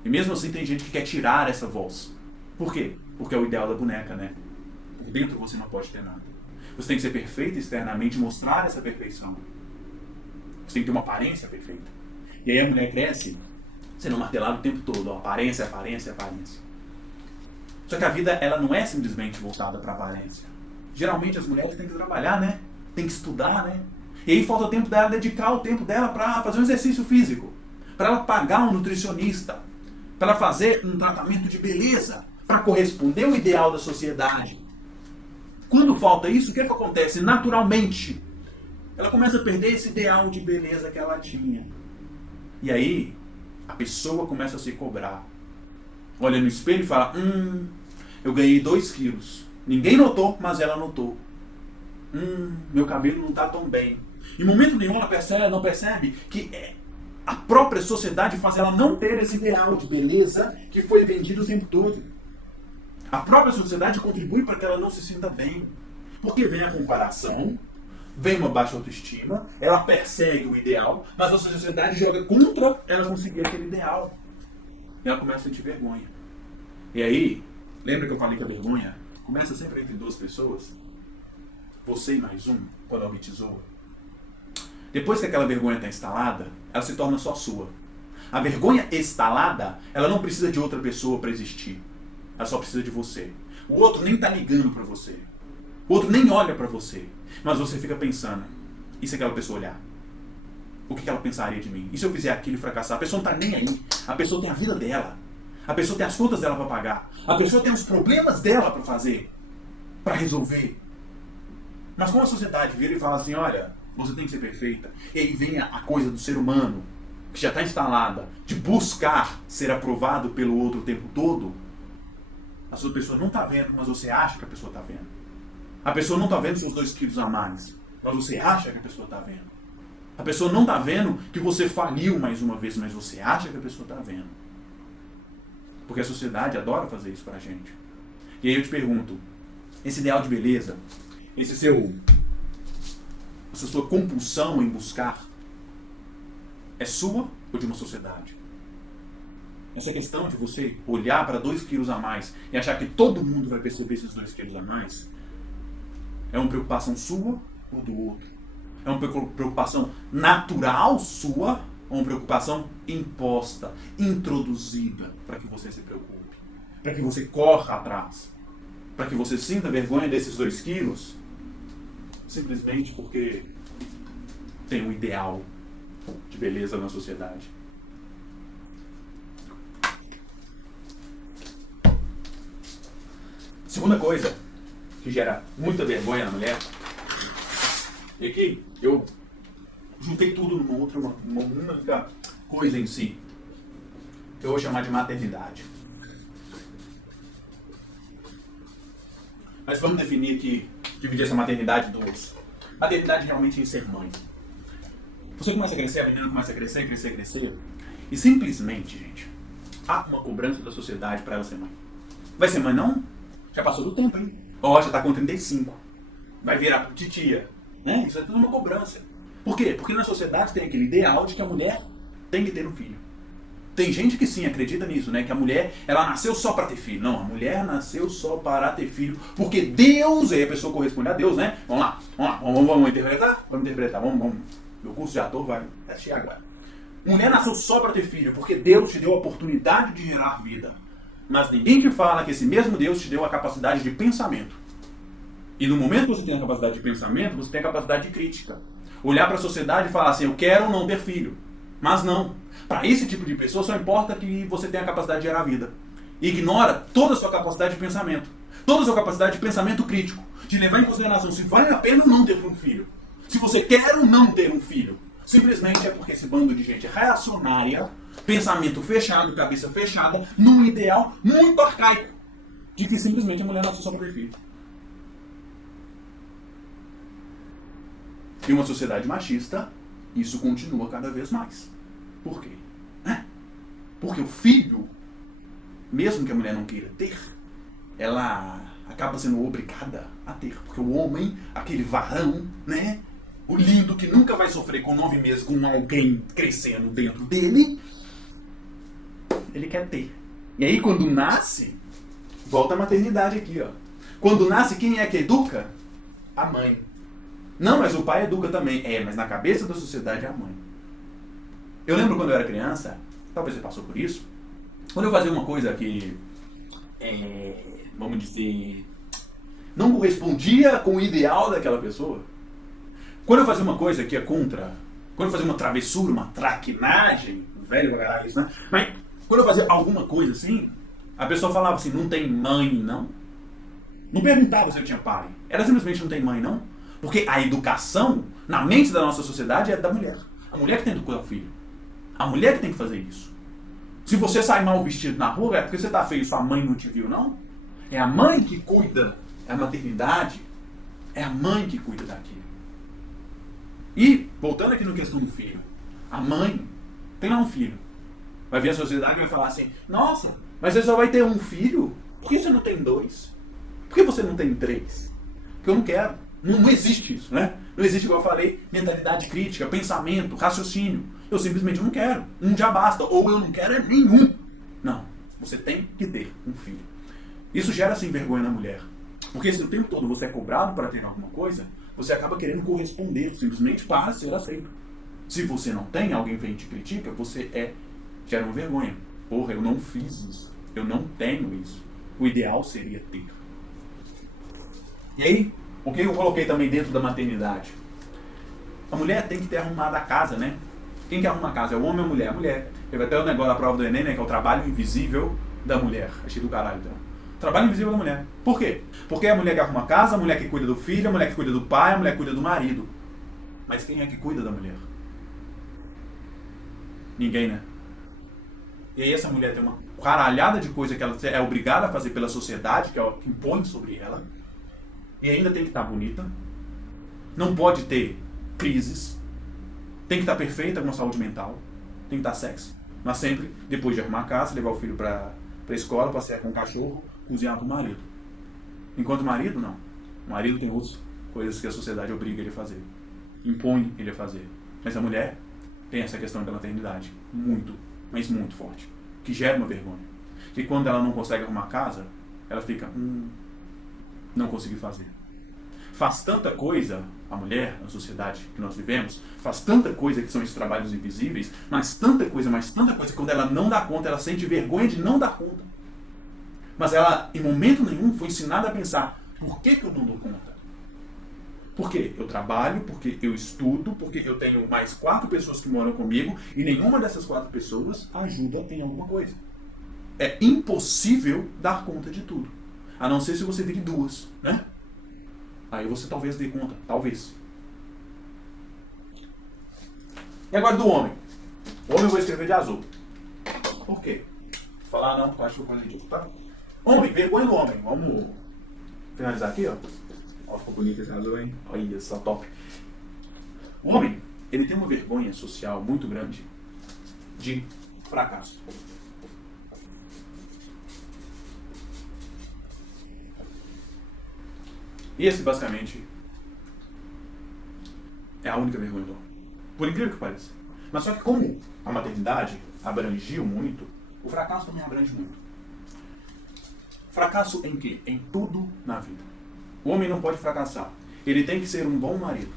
E mesmo assim tem gente que quer tirar essa voz. Por quê? Porque é o ideal da boneca, né? Por dentro você não pode ter nada. Você tem que ser perfeito externamente, mostrar essa perfeição. Você tem que ter uma aparência perfeita. E aí a mulher cresce sendo martelada o tempo todo. Ó, aparência, aparência, aparência. Só que a vida, ela não é simplesmente voltada para a aparência. Geralmente as mulheres têm que trabalhar, né? Tem que estudar, né? E aí falta o tempo dela, dedicar o tempo dela para fazer um exercício físico. Para ela pagar um nutricionista. Para ela fazer um tratamento de beleza. Para corresponder ao ideal da sociedade. Quando falta isso, o que acontece? Naturalmente, ela começa a perder esse ideal de beleza que ela tinha. E aí, a pessoa começa a se cobrar. Olha no espelho e fala, eu ganhei 2 quilos. Ninguém notou, mas ela notou. Meu cabelo não está tão bem. Em momento nenhum ela não percebe que a própria sociedade faz ela não ter esse ideal de beleza que foi vendido o tempo todo. A própria sociedade contribui para que ela não se sinta bem. Porque vem a comparação, vem uma baixa autoestima, ela persegue o ideal, mas a sociedade joga contra ela conseguir aquele ideal. E ela começa a sentir vergonha. E aí, lembra que eu falei que a vergonha começa sempre entre 2 pessoas? Você e mais um, quando almitizou. Depois que aquela vergonha está instalada, ela se torna só sua. A vergonha instalada, ela não precisa de outra pessoa para existir. Ela só precisa de você. O outro nem está ligando para você. O outro nem olha para você. Mas você fica pensando, e se aquela pessoa olhar? O que ela pensaria de mim? E se eu fizer aquilo e fracassar? A pessoa não está nem aí. A pessoa tem a vida dela. A pessoa tem as contas dela para pagar. A pessoa tem os problemas dela para fazer. Para resolver. Mas como a sociedade vira e fala assim, olha, você tem que ser perfeita. E aí vem a coisa do ser humano, que já está instalada, de buscar ser aprovado pelo outro o tempo todo. A sua pessoa não está vendo, mas você acha que a pessoa está vendo. A pessoa não está vendo seus 2 quilos a mais, mas você acha que a pessoa está vendo. A pessoa não está vendo que você faliu mais uma vez, mas você acha que a pessoa está vendo. Porque a sociedade adora fazer isso pra gente. E aí eu te pergunto, esse ideal de beleza, essa sua compulsão em buscar, é sua ou de uma sociedade? Essa questão de você olhar para 2 quilos a mais e achar que todo mundo vai perceber esses 2 quilos a mais, é uma preocupação sua ou do outro? É uma preocupação natural sua ou uma preocupação imposta, introduzida para que você se preocupe? Para que você corra atrás? Para que você sinta vergonha desses 2 quilos? Simplesmente porque tem um ideal de beleza na sociedade. Segunda coisa que gera muita vergonha na mulher, e aqui eu juntei tudo numa única coisa em si. Que eu vou chamar de maternidade. Mas vamos definir aqui, dividir essa maternidade em duas. Maternidade realmente é ser mãe. Você começa a crescer, a menina começa a crescer, crescer, crescer. E simplesmente, gente, há uma cobrança da sociedade para ela ser mãe. Vai ser mãe não? Já passou do tempo, hein? Ó, já tá com 35. Vai virar titia. Né? Isso é tudo uma cobrança. Por quê? Porque na sociedade tem aquele ideal de que a mulher tem que ter um filho. Tem gente que sim acredita nisso, né? Que a mulher, ela nasceu só para ter filho. Não, a mulher nasceu só para ter filho. Porque Deus, aí a pessoa corresponde a Deus, né? Vamos interpretar? Vamos interpretar, vamos. Meu curso de ator vai assistir agora. Mulher nasceu só para ter filho, porque Deus te deu a oportunidade de gerar vida. Mas ninguém te fala que esse mesmo Deus te deu a capacidade de pensamento. E no momento que você tem a capacidade de pensamento, você tem a capacidade de crítica. Olhar para a sociedade e falar assim, eu quero ou não ter filho. Mas não. Para esse tipo de pessoa só importa que você tenha a capacidade de gerar vida. Ignora toda a sua capacidade de pensamento. Toda a sua capacidade de pensamento crítico. De levar em consideração se vale a pena ou não ter um filho. Se você quer ou não ter um filho. Simplesmente é porque esse bando de gente reacionária, pensamento fechado, cabeça fechada, num ideal muito arcaico. De que simplesmente a mulher nasceu só para ter filho. Em uma sociedade machista, isso continua cada vez mais. Por quê? Porque o filho, mesmo que a mulher não queira ter, ela acaba sendo obrigada a ter. Porque o homem, aquele varão, né? O lindo que nunca vai sofrer com 9 meses com alguém crescendo dentro dele, ele quer ter. E aí quando nasce, volta a maternidade aqui, ó. Quando nasce, quem é que educa? A mãe. Não, mas o pai educa também. Mas na cabeça da sociedade é a mãe. Eu lembro quando eu era criança, talvez você passou por isso, quando eu fazia uma coisa que, vamos dizer, não correspondia com o ideal daquela pessoa. Quando eu fazia uma coisa que é contra, quando eu fazia uma travessura, uma traquinagem, velho pra caralho isso, né? Mas quando eu fazia alguma coisa assim, a pessoa falava assim, não tem mãe, não? Não perguntava se eu tinha pai. Era simplesmente não tem mãe, não? Porque a educação, na mente da nossa sociedade, é da mulher. A mulher que tem que educar o filho. A mulher que tem que fazer isso. Se você sai mal vestido na rua, é porque você tá feio e sua mãe não te viu, não? É a mãe que cuida. É a maternidade. É a mãe que cuida daquilo. E, voltando aqui na questão do filho. A mãe tem lá um filho. Vai vir a sociedade e vai falar assim, nossa, mas você só vai ter um filho? Por que você não tem 2? Por que você não tem 3? Porque eu não quero. Não existe isso, né? Não existe, igual eu falei, mentalidade crítica, pensamento, raciocínio. Eu simplesmente não quero. Um já basta. Ou eu não quero é nenhum. Não. Você tem que ter um filho. Isso gera, assim, vergonha na mulher. Porque se o tempo todo você é cobrado para ter alguma coisa, você acaba querendo corresponder simplesmente para ser aceito. Se você não tem, alguém vem e te critica, você gera uma vergonha. Porra, eu não fiz isso. Eu não tenho isso. O ideal seria ter. E aí, o que eu coloquei também dentro da maternidade? A mulher tem que ter arrumado a casa, né? Quem que arruma a casa? É o homem ou a mulher? A mulher. Teve até o negócio da prova do Enem, né? Que é o trabalho invisível da mulher. Achei do caralho, então. Trabalho invisível da mulher. Por quê? Porque é a mulher que arruma a casa, a mulher que cuida do filho, a mulher que cuida do pai, a mulher que cuida do marido. Mas quem é que cuida da mulher? Ninguém, né? E aí essa mulher tem uma caralhada de coisa que ela é obrigada a fazer pela sociedade, que é o que impõe sobre ela. E ainda tem que estar bonita. Não pode ter crises. Tem que estar perfeita com a saúde mental. Tem que estar sexy. Mas sempre, depois de arrumar a casa, levar o filho pra escola, passear com o cachorro, cozinhar pro marido. Enquanto o marido, não. O marido tem outras coisas que a sociedade obriga ele a fazer. Impõe ele a fazer. Mas a mulher tem essa questão da maternidade. Muito, mas muito forte. Que gera uma vergonha. Que quando ela não consegue arrumar a casa, ela fica... não consegui fazer. Faz tanta coisa, a mulher, na sociedade que nós vivemos, faz tanta coisa que são esses trabalhos invisíveis, mas tanta coisa, que quando ela não dá conta, ela sente vergonha de não dar conta. Mas ela, em momento nenhum, foi ensinada a pensar, por que eu não dou conta? Porque eu trabalho, porque eu estudo, porque eu tenho mais 4 pessoas que moram comigo, e nenhuma dessas 4 pessoas ajuda em alguma coisa. É impossível dar conta de tudo. A não ser se você vire 2, né? Aí você talvez dê conta, talvez. E agora do homem. O homem eu vou escrever de azul. Por quê? Vou falar não, acho que eu vou ridículo, tá? Homem, vergonha do homem. Vamos finalizar aqui, ó. Ó, ficou bonito esse azul, hein? Olha só, top. O homem, ele tem uma vergonha social muito grande de fracasso. E esse, basicamente, é a única vergonha do homem. Por incrível que pareça. Mas só que como a maternidade abrangiu muito, o fracasso também abrange muito. Fracasso em quê? Em tudo na vida. O homem não pode fracassar. Ele tem que ser um bom marido.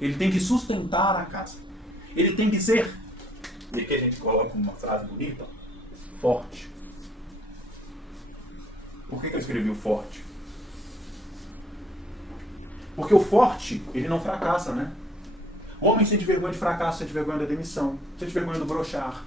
Ele tem que sustentar a casa. Ele tem que ser, e aqui a gente coloca uma frase bonita, forte. Por que eu escrevi o forte? Porque o forte, ele não fracassa, né? O homem sente vergonha de fracasso, sente vergonha da demissão, sente vergonha do broxar,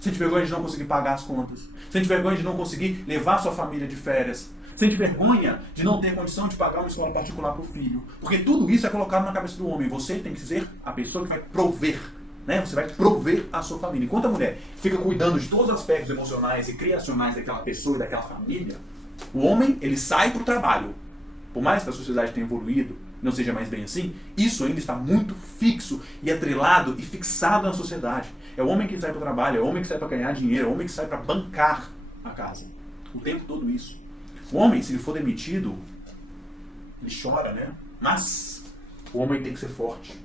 sente vergonha de não conseguir pagar as contas, sente vergonha de não conseguir levar sua família de férias, sente vergonha de não ter condição de pagar uma escola particular para o filho. Porque tudo isso é colocado na cabeça do homem. Você tem que ser a pessoa que vai prover, né? Você vai prover a sua família. Enquanto a mulher fica cuidando de todos os aspectos emocionais e criacionais daquela pessoa e daquela família, o homem, ele sai para o trabalho. Por mais que a sociedade tenha evoluído, não seja mais bem assim, isso ainda está muito fixo e atrelado e fixado na sociedade. É o homem que sai para o trabalho, é o homem que sai para ganhar dinheiro, é o homem que sai para bancar a casa. O tempo todo isso. O homem, se ele for demitido, ele chora, né? Mas o homem tem que ser forte.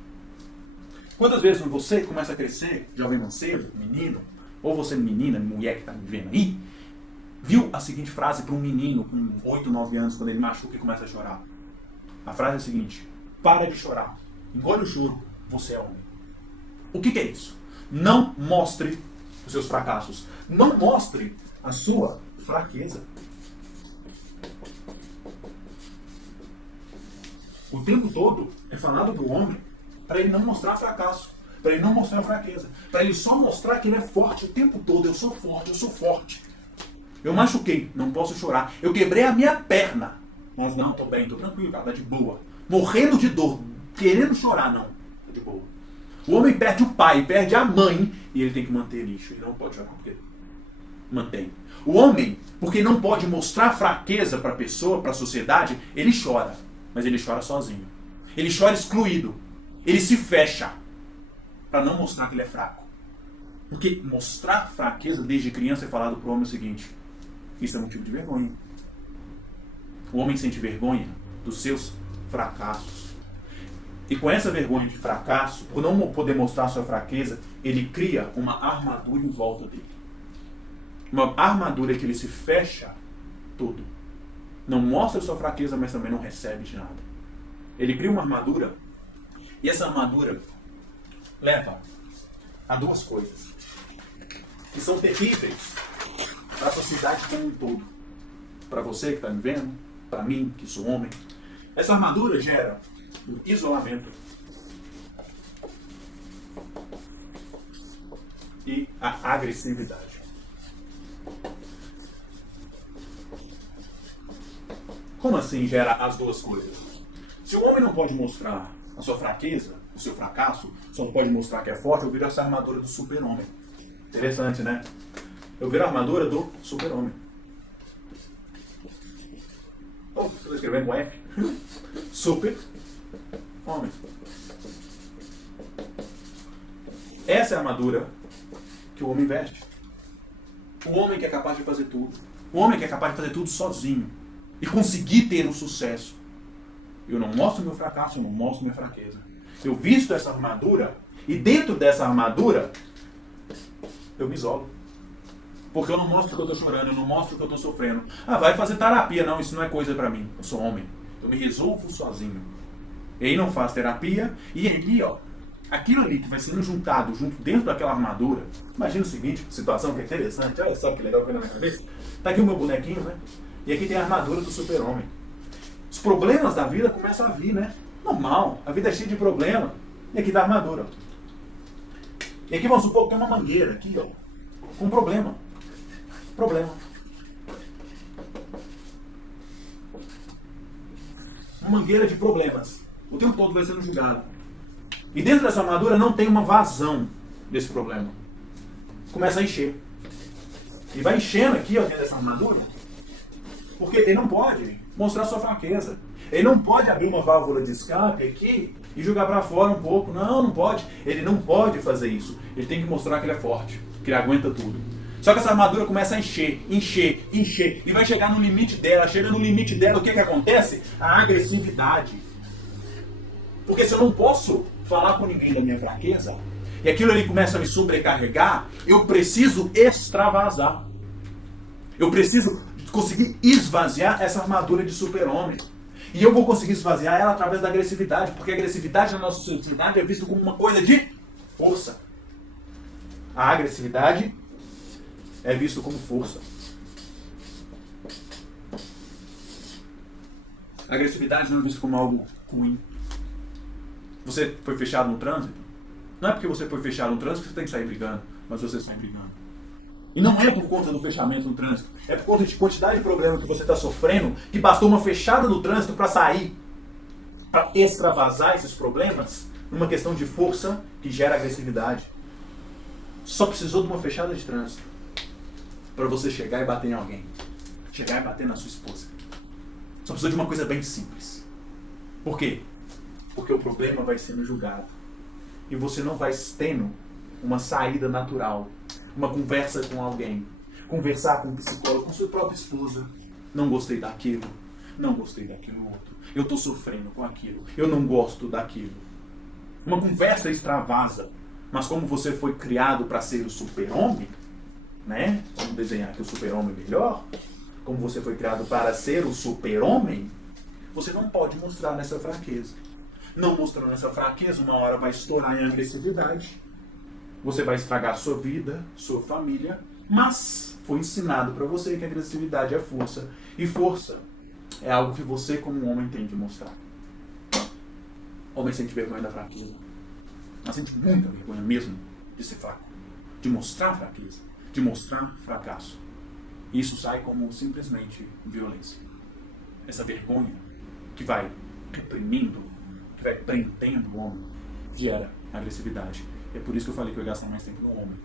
Quantas vezes você começa a crescer, jovem mancebo, menino, ou você menina, mulher que está me vendo aí, viu a seguinte frase para um menino com 8, 9 anos, quando ele machuca e começa a chorar? A frase é a seguinte: para de chorar, engole o choro, você é homem. O que é isso? Não mostre os seus fracassos. Não mostre a sua fraqueza. O tempo todo é falado do homem para ele não mostrar fracasso, para ele não mostrar fraqueza, para ele só mostrar que ele é forte o tempo todo. Eu sou forte, eu sou forte. Eu machuquei, não posso chorar. Eu quebrei a minha perna, mas não, tô bem, tô tranquilo, cara, tá de boa. Morrendo de dor, querendo chorar, não, tô de boa. O homem perde o pai, perde a mãe, e ele tem que manter lixo. Ele não pode chorar porque mantém. O homem, porque não pode mostrar fraqueza para a pessoa, para a sociedade, ele chora. Mas ele chora sozinho. Ele chora excluído. Ele se fecha para não mostrar que ele é fraco. Porque mostrar fraqueza desde criança é falado para o homem o seguinte: isso é motivo de vergonha. O homem sente vergonha dos seus fracassos. E com essa vergonha de fracasso, por não poder mostrar sua fraqueza, ele cria uma armadura em volta dele. Uma armadura que ele se fecha todo. Não mostra sua fraqueza, mas também não recebe de nada. Ele cria uma armadura, e essa armadura leva a duas coisas que são terríveis para a sociedade como um todo. Para você que está me vendo, para mim, que sou homem. Essa armadura gera o isolamento e a agressividade. Como assim gera as duas coisas? Se o homem não pode mostrar a sua fraqueza, o seu fracasso, só não pode mostrar que é forte, eu viro essa armadura do super-homem. Interessante, né? Eu viro a armadura do super-homem. Oh, estou escrevendo com F. Super-homem. Essa é a armadura que o homem veste. O homem que é capaz de fazer tudo. O homem que é capaz de fazer tudo sozinho. E conseguir ter um sucesso. Eu não mostro meu fracasso, eu não mostro minha fraqueza. Eu visto essa armadura e dentro dessa armadura eu me isolo. Porque eu não mostro que eu estou chorando, eu não mostro que eu estou sofrendo. Ah, vai fazer terapia. Não, isso não é coisa pra mim. Eu sou homem. Eu me resolvo sozinho. E aí não faz terapia. E aí, ó, aquilo ali que vai sendo juntado junto dentro daquela armadura. Imagina o seguinte, situação que é interessante. Olha só que legal que na minha cabeça. Tá aqui o meu bonequinho, né? E aqui tem a armadura do super-homem. Os problemas da vida começam a vir, né? Normal. A vida é cheia de problema. E aqui tá a armadura. E aqui vamos supor que tem uma mangueira aqui, ó. Com problema. Problema. Uma mangueira de problemas. O tempo todo vai sendo julgado. E dentro dessa armadura não tem uma vazão. desse problema. Começa a encher. E vai enchendo aqui, ó, dentro dessa armadura. Porque ele não pode mostrar sua fraqueza. Ele não pode abrir uma válvula de escape aqui e jogar para fora um pouco. Não, não pode. Ele não pode fazer isso. Ele tem que mostrar que ele é forte, que ele aguenta tudo. Só que essa armadura começa a encher, encher, encher. E vai chegar no limite dela. Chega no limite dela, o que acontece? A agressividade. Porque se eu não posso falar com ninguém da minha fraqueza, e aquilo ali começa a me sobrecarregar, eu preciso extravasar. Eu preciso conseguir esvaziar essa armadura de super-homem. E eu vou conseguir esvaziar ela através da agressividade, porque a agressividade na nossa sociedade é vista como uma coisa de força. A agressividade é vista como força. A agressividade não é vista como algo ruim. Você foi fechado no trânsito? Não é porque você foi fechado no trânsito que você tem que sair brigando, mas você sai brigando. E não é por conta do fechamento no trânsito, é por conta de quantidade de problema que você está sofrendo, que bastou uma fechada no trânsito para sair, para extravasar esses problemas, numa questão de força que gera agressividade. Só precisou de uma fechada de trânsito para você chegar e bater em alguém. Chegar e bater na sua esposa. Só precisou de uma coisa bem simples. Por quê? Porque o problema vai sendo julgado. E você não vai tendo uma saída natural. Uma conversa com alguém. Conversar com um psicólogo, com sua própria esposa. Não gostei daquilo. Não gostei daquilo outro. Eu estou sofrendo com aquilo. Eu não gosto daquilo. Uma conversa extravasa. Mas como você foi criado para ser o super-homem, né? Vamos desenhar aqui o super-homem melhor. Como você foi criado para ser o super-homem, você não pode mostrar nessa fraqueza. Não mostrando essa fraqueza, uma hora vai estourar em agressividade. Você vai estragar sua vida, sua família, mas foi ensinado para você que a agressividade é força. E força é algo que você, como homem, tem que mostrar. Homem sente vergonha da fraqueza. Mas sente muita vergonha mesmo de ser fraco, de mostrar fraqueza, de mostrar fracasso. Isso sai como simplesmente violência. Essa vergonha que vai reprimindo, que vai prendendo o homem, gera agressividade. É por isso que eu falei que eu ia gastar mais tempo no homem.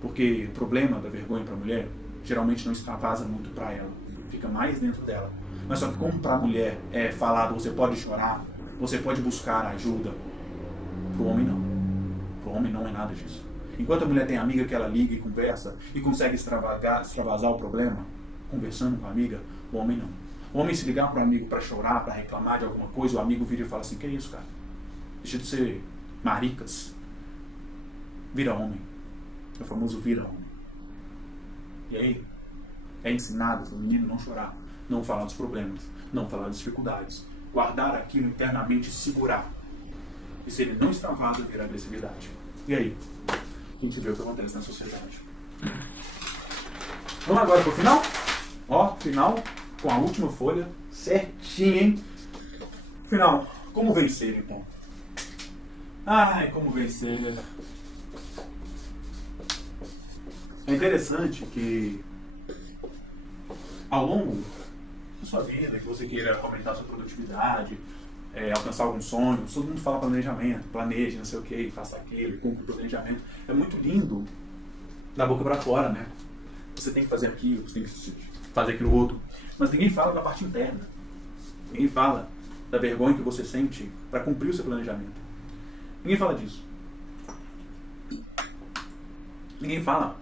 Porque o problema da vergonha para a mulher geralmente não extravasa muito para ela. Fica mais dentro dela. Mas só que como para a mulher é falado, você pode chorar, você pode buscar ajuda. Para o homem não. Para o homem não é nada disso. Enquanto a mulher tem amiga que ela liga e conversa e consegue extravasar o problema, conversando com a amiga, o homem não. O homem se ligar para o amigo para chorar, para reclamar de alguma coisa, o amigo vira e fala assim, que é isso, cara? Deixa de ser maricas. Vira homem. É o famoso vira homem. E aí, é ensinado para o menino não chorar, não falar dos problemas, não falar das dificuldades, guardar aquilo internamente e segurar. E se ele não extravasa, vira agressividade. E aí? A gente vê o que acontece na sociedade. Vamos agora pro final? Ó, final com a última folha, certinho, hein? Final, como vencer então? Ai, como vencer? É interessante que ao longo da sua vida, que você queira aumentar sua produtividade, alcançar alguns sonhos, todo mundo fala planejamento, planeje, não sei o que, faça aquilo, cumpra o planejamento. É muito lindo da boca para fora, né? Você tem que fazer aquilo, você tem que fazer aquilo outro. Mas ninguém fala da parte interna. Ninguém fala da vergonha que você sente para cumprir o seu planejamento. Ninguém fala disso. Ninguém fala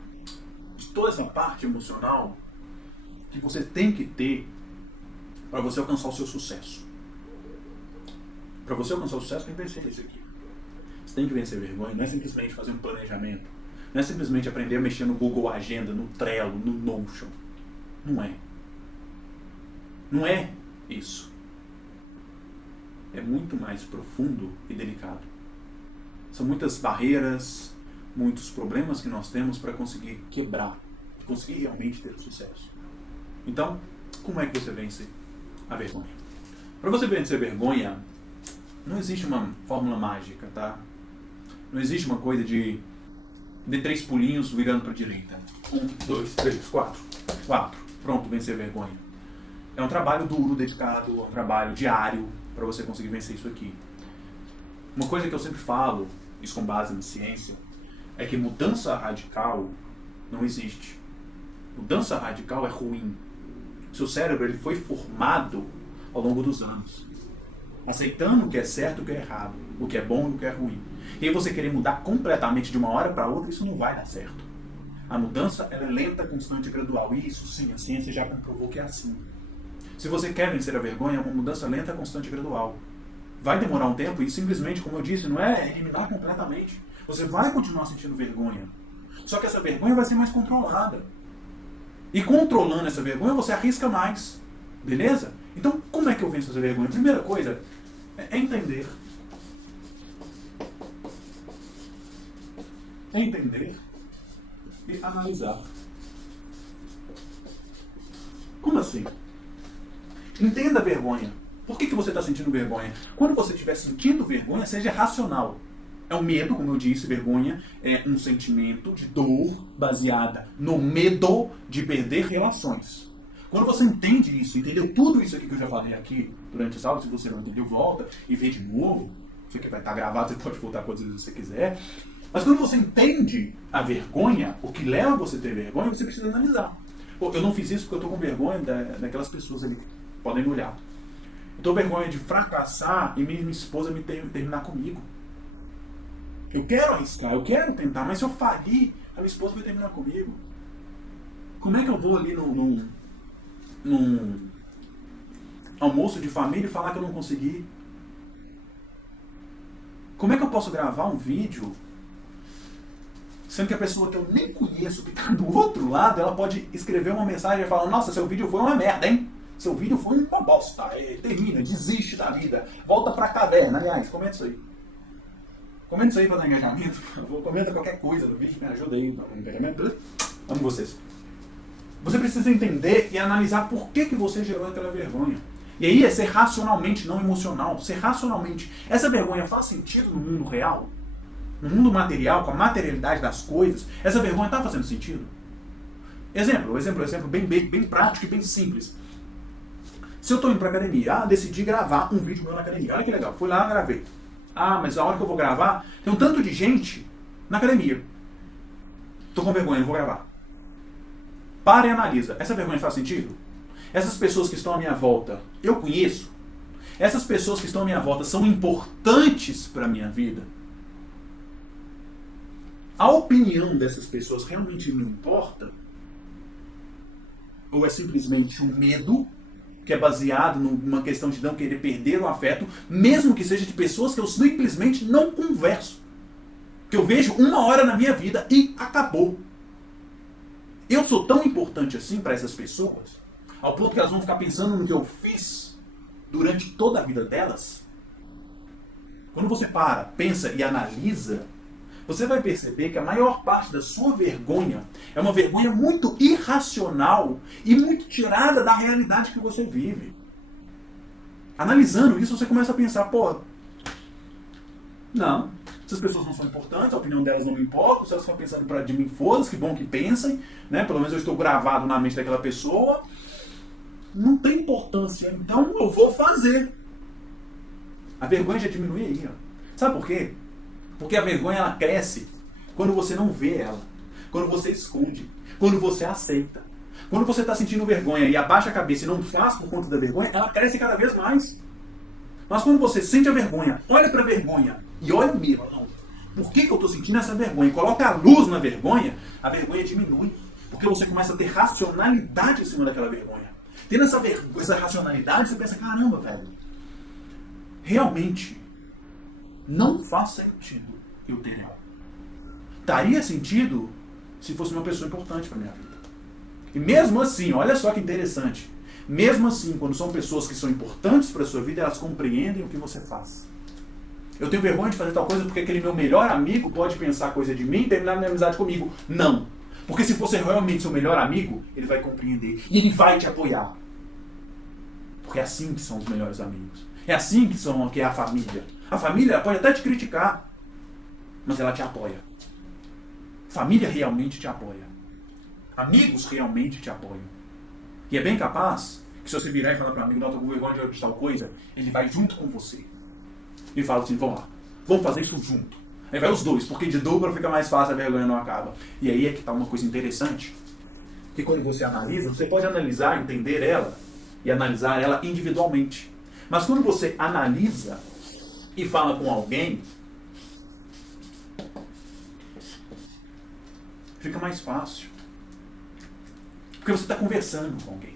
de toda essa parte emocional que você tem que ter para você alcançar o seu sucesso. Para você alcançar o sucesso, tem que vencer isso aqui. Você tem que vencer a vergonha. Não é simplesmente fazer um planejamento. Não é simplesmente aprender a mexer no Google Agenda, no Trello, no Notion. Não é. Não é isso. É muito mais profundo e delicado. São muitas barreiras, muitos problemas que nós temos para conseguir quebrar, conseguir realmente ter sucesso. Então, como é que você vence a vergonha? Para você vencer a vergonha, não existe uma fórmula mágica, tá? Não existe uma coisa de 3 pulinhos virando para a direita. 1, 2, 3, 4. Pronto, vencer a vergonha. É um trabalho duro, dedicado, é um trabalho diário para você conseguir vencer isso aqui. Uma coisa que eu sempre falo, isso com base na ciência, é que mudança radical não existe. Mudança radical é ruim. Seu cérebro ele foi formado ao longo dos anos, aceitando o que é certo e o que é errado, o que é bom e o que é ruim. E aí você querer mudar completamente de uma hora para outra, isso não vai dar certo. A mudança ela é lenta, constante e gradual. E isso sim, a ciência já comprovou que é assim. Se você quer vencer a vergonha, é uma mudança lenta, constante e gradual. Vai demorar um tempo e simplesmente, como eu disse, não é eliminar completamente. Você vai continuar sentindo vergonha. Só que essa vergonha vai ser mais controlada. E controlando essa vergonha, você arrisca mais. Beleza? Então, como é que eu venço essa vergonha? Primeira coisa é entender. Entender e analisar. Como assim? Entenda a vergonha. Por que você está sentindo vergonha? Quando você estiver sentindo vergonha, seja racional. É um medo, como eu disse, vergonha é um sentimento de dor baseada no medo de perder relações. Quando você entende isso, entendeu tudo isso aqui que eu já falei aqui durante essa aula, se você não entendeu, volta e vê de novo. Isso aqui vai estar gravado, você pode voltar quantas vezes você quiser. Mas quando você entende a vergonha, o que leva você a ter vergonha, você precisa analisar. Pô, eu não fiz isso porque eu estou com vergonha daquelas pessoas ali que podem me olhar. Eu estou com vergonha de fracassar e minha esposa me terminar comigo. Eu quero arriscar, eu quero tentar, mas se eu falir, a minha esposa vai terminar comigo. Como é que eu vou ali num almoço de família e falar que eu não consegui? Como é que eu posso gravar um vídeo sendo que a pessoa que eu nem conheço, que está do outro lado, ela pode escrever uma mensagem e falar: nossa, seu vídeo foi uma merda, hein? Seu vídeo foi uma bosta, termina, desiste da vida, volta pra caverna. Aliás, comenta isso aí. Comenta isso aí pra dar engajamento, por favor. Comenta qualquer coisa no vídeo, me ajuda aí no engajamento, beleza? Amo vocês. Você precisa entender e analisar por que você gerou aquela vergonha. E aí é ser racionalmente, não emocional. Ser racionalmente. Essa vergonha faz sentido no mundo real? No mundo material, com a materialidade das coisas? Essa vergonha está fazendo sentido? Exemplo bem prático e bem simples. Se eu estou indo para academia, decidi gravar um vídeo meu na academia. Olha que legal, fui lá e gravei. Mas a hora que eu vou gravar, tem um tanto de gente na academia. Estou com vergonha, não vou gravar. Para e analisa. Essa vergonha faz sentido? Essas pessoas que estão à minha volta, eu conheço? Essas pessoas que estão à minha volta são importantes para a minha vida? A opinião dessas pessoas realmente não importa? Ou é simplesmente um medo que é baseado numa questão de não querer perder o afeto, mesmo que seja de pessoas que eu simplesmente não converso? Que eu vejo uma hora na minha vida e acabou. Eu sou tão importante assim para essas pessoas, ao ponto que elas vão ficar pensando no que eu fiz durante toda a vida delas? Quando você para, pensa e analisa, você vai perceber que a maior parte da sua vergonha é uma vergonha muito irracional e muito tirada da realidade que você vive. Analisando isso, você começa a pensar: pô, não, essas pessoas não são importantes, a opinião delas não me importa, se elas estão pensando de mim, foda-se, que bom que pensem, né? Pelo menos eu estou gravado na mente daquela pessoa. Não tem importância, então eu vou fazer. A vergonha já diminui aí, ó. Sabe por quê? Porque a vergonha ela cresce quando você não vê ela, quando você esconde, quando você aceita. Quando você está sentindo vergonha e abaixa a cabeça e não faz por conta da vergonha, ela cresce cada vez mais. Mas quando você sente a vergonha, olha para a vergonha e olha mesmo, não, por que eu estou sentindo essa vergonha? Coloca a luz na vergonha, a vergonha diminui. Porque você começa a ter racionalidade em cima daquela vergonha. Tendo essa racionalidade, você pensa: caramba, velho, realmente não faz sentido eu ter ela. Daria sentido se fosse uma pessoa importante para minha vida. E mesmo assim, olha só que interessante, mesmo assim, quando são pessoas que são importantes para a sua vida, elas compreendem o que você faz. Eu tenho vergonha de fazer tal coisa porque aquele meu melhor amigo pode pensar coisa de mim e terminar minha amizade comigo. Não. Porque se você realmente seu melhor amigo, ele vai compreender e ele vai te apoiar. Porque é assim que são os melhores amigos. É assim que é a família. A família pode até te criticar, mas ela te apoia. Família realmente te apoia. Amigos realmente te apoiam. E é bem capaz que se você virar e falar para o amigo: não, estou com vergonha de tal coisa, ele vai junto com você. E fala assim: vamos lá, vamos fazer isso junto. Aí vai os dois, porque de dupla fica mais fácil, a vergonha não acaba. E aí é que tá uma coisa interessante, que quando você analisa, você pode analisar, entender ela e analisar ela individualmente. Mas quando você analisa e fala com alguém, fica mais fácil. Porque você está conversando com alguém.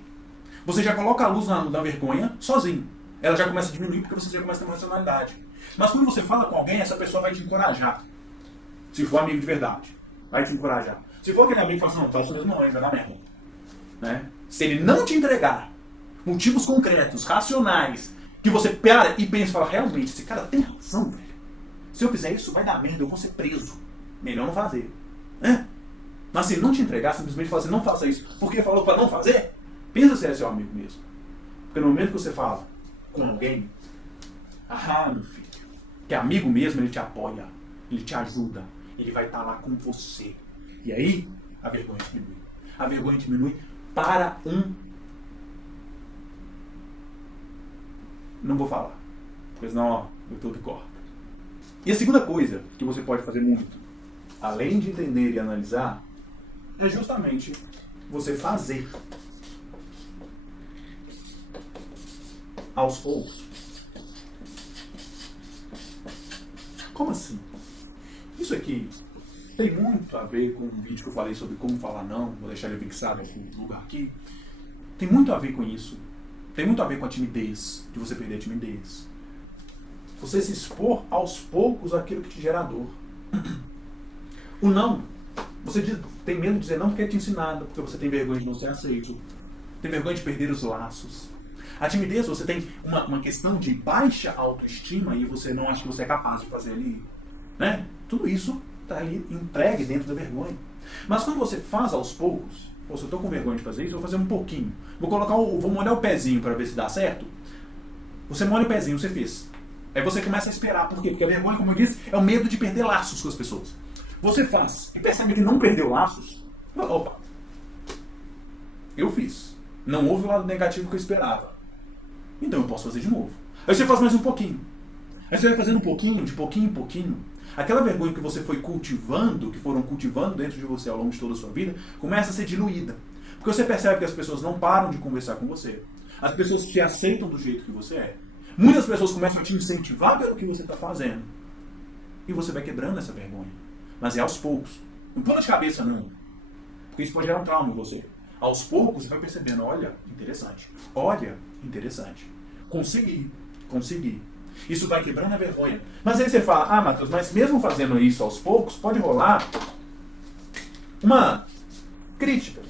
Você já coloca a luz da vergonha sozinho. Ela já começa a diminuir porque você já começa a ter uma racionalidade. Mas quando você fala com alguém, essa pessoa vai te encorajar. Se for amigo de verdade, vai te encorajar. Se for aquele amigo que fala assim, não, faz isso mesmo não, vai dar merda. Né? Se ele não te entregar motivos concretos, racionais, que você para e pensa e fala, realmente, esse cara tem razão, velho. Se eu fizer isso, vai dar merda, eu vou ser preso. Melhor não fazer. Mas se ele não te entregar, simplesmente falar assim, não faça isso, porque falou para não fazer, pensa se é seu amigo mesmo. Porque no momento que você fala com alguém, meu filho, que é amigo mesmo, ele te apoia, ele te ajuda, ele vai estar lá com você. E aí, a vergonha diminui. A vergonha diminui para Não vou falar, porque senão eu tudo corta. E a segunda coisa que você pode fazer muito, além de entender e analisar, é justamente você fazer aos poucos. Como assim? Isso aqui tem muito a ver com um vídeo que eu falei sobre como falar não, vou deixar ele fixado em algum lugar aqui. Tem muito a ver com isso. Tem muito a ver com a timidez, de você perder a timidez. Você se expor aos poucos àquilo que te gera dor. O não. Você tem medo de dizer não porque é te ensinado, porque você tem vergonha de não ser aceito. Tem vergonha de perder os laços. A timidez, você tem uma questão de baixa autoestima e você não acha que você é capaz de fazer ali. Né? Tudo isso está ali entregue dentro da vergonha. Mas quando você faz aos poucos, se eu estou com vergonha de fazer isso, eu vou fazer um pouquinho. Vou molhar o pezinho para ver se dá certo. Você molha o pezinho, você fez. Aí você começa a esperar. Por quê? Porque a vergonha, como eu disse, é o medo de perder laços com as pessoas. Você faz e percebe que não perdeu laços. Opa, eu fiz. Não houve o lado negativo que eu esperava. Então eu posso fazer de novo. Aí você faz mais um pouquinho. Aí você vai fazendo um pouquinho, de pouquinho em pouquinho. Aquela vergonha que você foi cultivando, que foram cultivando dentro de você ao longo de toda a sua vida, começa a ser diluída. Porque você percebe que as pessoas não param de conversar com você. As pessoas te aceitam do jeito que você é. Muitas pessoas começam a te incentivar pelo que você está fazendo. E você vai quebrando essa vergonha. Mas é aos poucos. Não pula de cabeça, não. Porque isso pode gerar um trauma em você. Aos poucos você vai percebendo, olha, interessante. Olha, interessante. Consegui. Isso vai quebrando a vergonha. Mas aí você fala, Matheus, mas mesmo fazendo isso aos poucos, pode rolar uma crítica.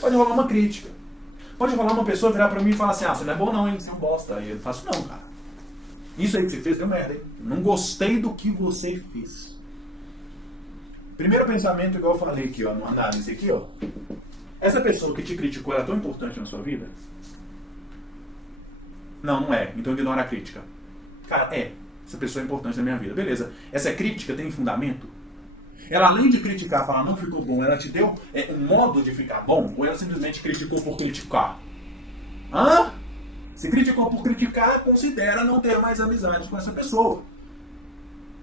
Pode rolar uma crítica. Pode rolar uma pessoa virar pra mim e falar assim, você não é bom não, hein? Você é um bosta. Aí eu faço, não, cara. Isso aí que você fez deu merda, hein? Não gostei do que você fez. Primeiro pensamento, igual eu falei aqui, ó, no análise aqui, ó. Essa pessoa que te criticou era tão importante na sua vida? Não é. Então ignora a crítica. Cara, essa pessoa é importante na minha vida. Beleza. Essa crítica tem fundamento? Ela, além de criticar, falar não ficou bom, ela te deu um modo de ficar bom? Ou ela simplesmente criticou por criticar? Se criticou por criticar, considera não ter mais amizade com essa pessoa.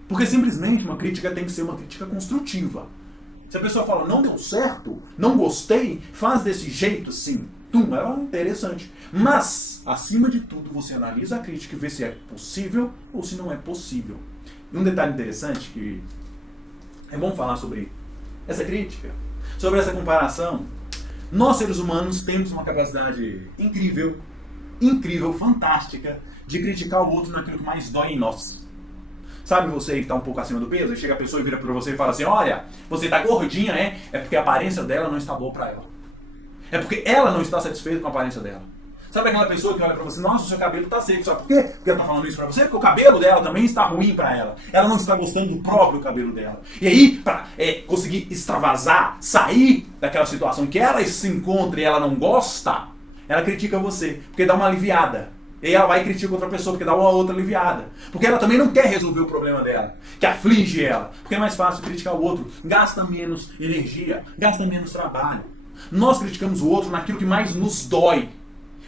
Porque simplesmente uma crítica tem que ser uma crítica construtiva. Se a pessoa fala, não deu certo, não gostei, faz desse jeito, sim. É interessante. Mas, acima de tudo, você analisa a crítica e vê se é possível ou se não é possível. E um detalhe interessante que é bom falar sobre essa crítica, sobre essa comparação. Nós, seres humanos, temos uma capacidade incrível, fantástica, de criticar o outro naquilo que mais dói em nós. Sabe você que está um pouco acima do peso? E chega a pessoa e vira para você e fala assim, olha, você está gordinha, é porque a aparência dela não está boa para ela. É porque ela não está satisfeita com a aparência dela. Sabe aquela pessoa que olha pra você, nossa, o seu cabelo tá seco, sabe por quê? Porque ela tá falando isso pra você? Porque o cabelo dela também está ruim pra ela. Ela não está gostando do próprio cabelo dela. E aí, pra conseguir extravasar, sair daquela situação que ela se encontra e ela não gosta, ela critica você, porque dá uma aliviada. E ela vai e critica outra pessoa, porque dá uma outra aliviada. Porque ela também não quer resolver o problema dela, que aflige ela. Porque é mais fácil criticar o outro, gasta menos energia, gasta menos trabalho. Nós criticamos o outro naquilo que mais nos dói.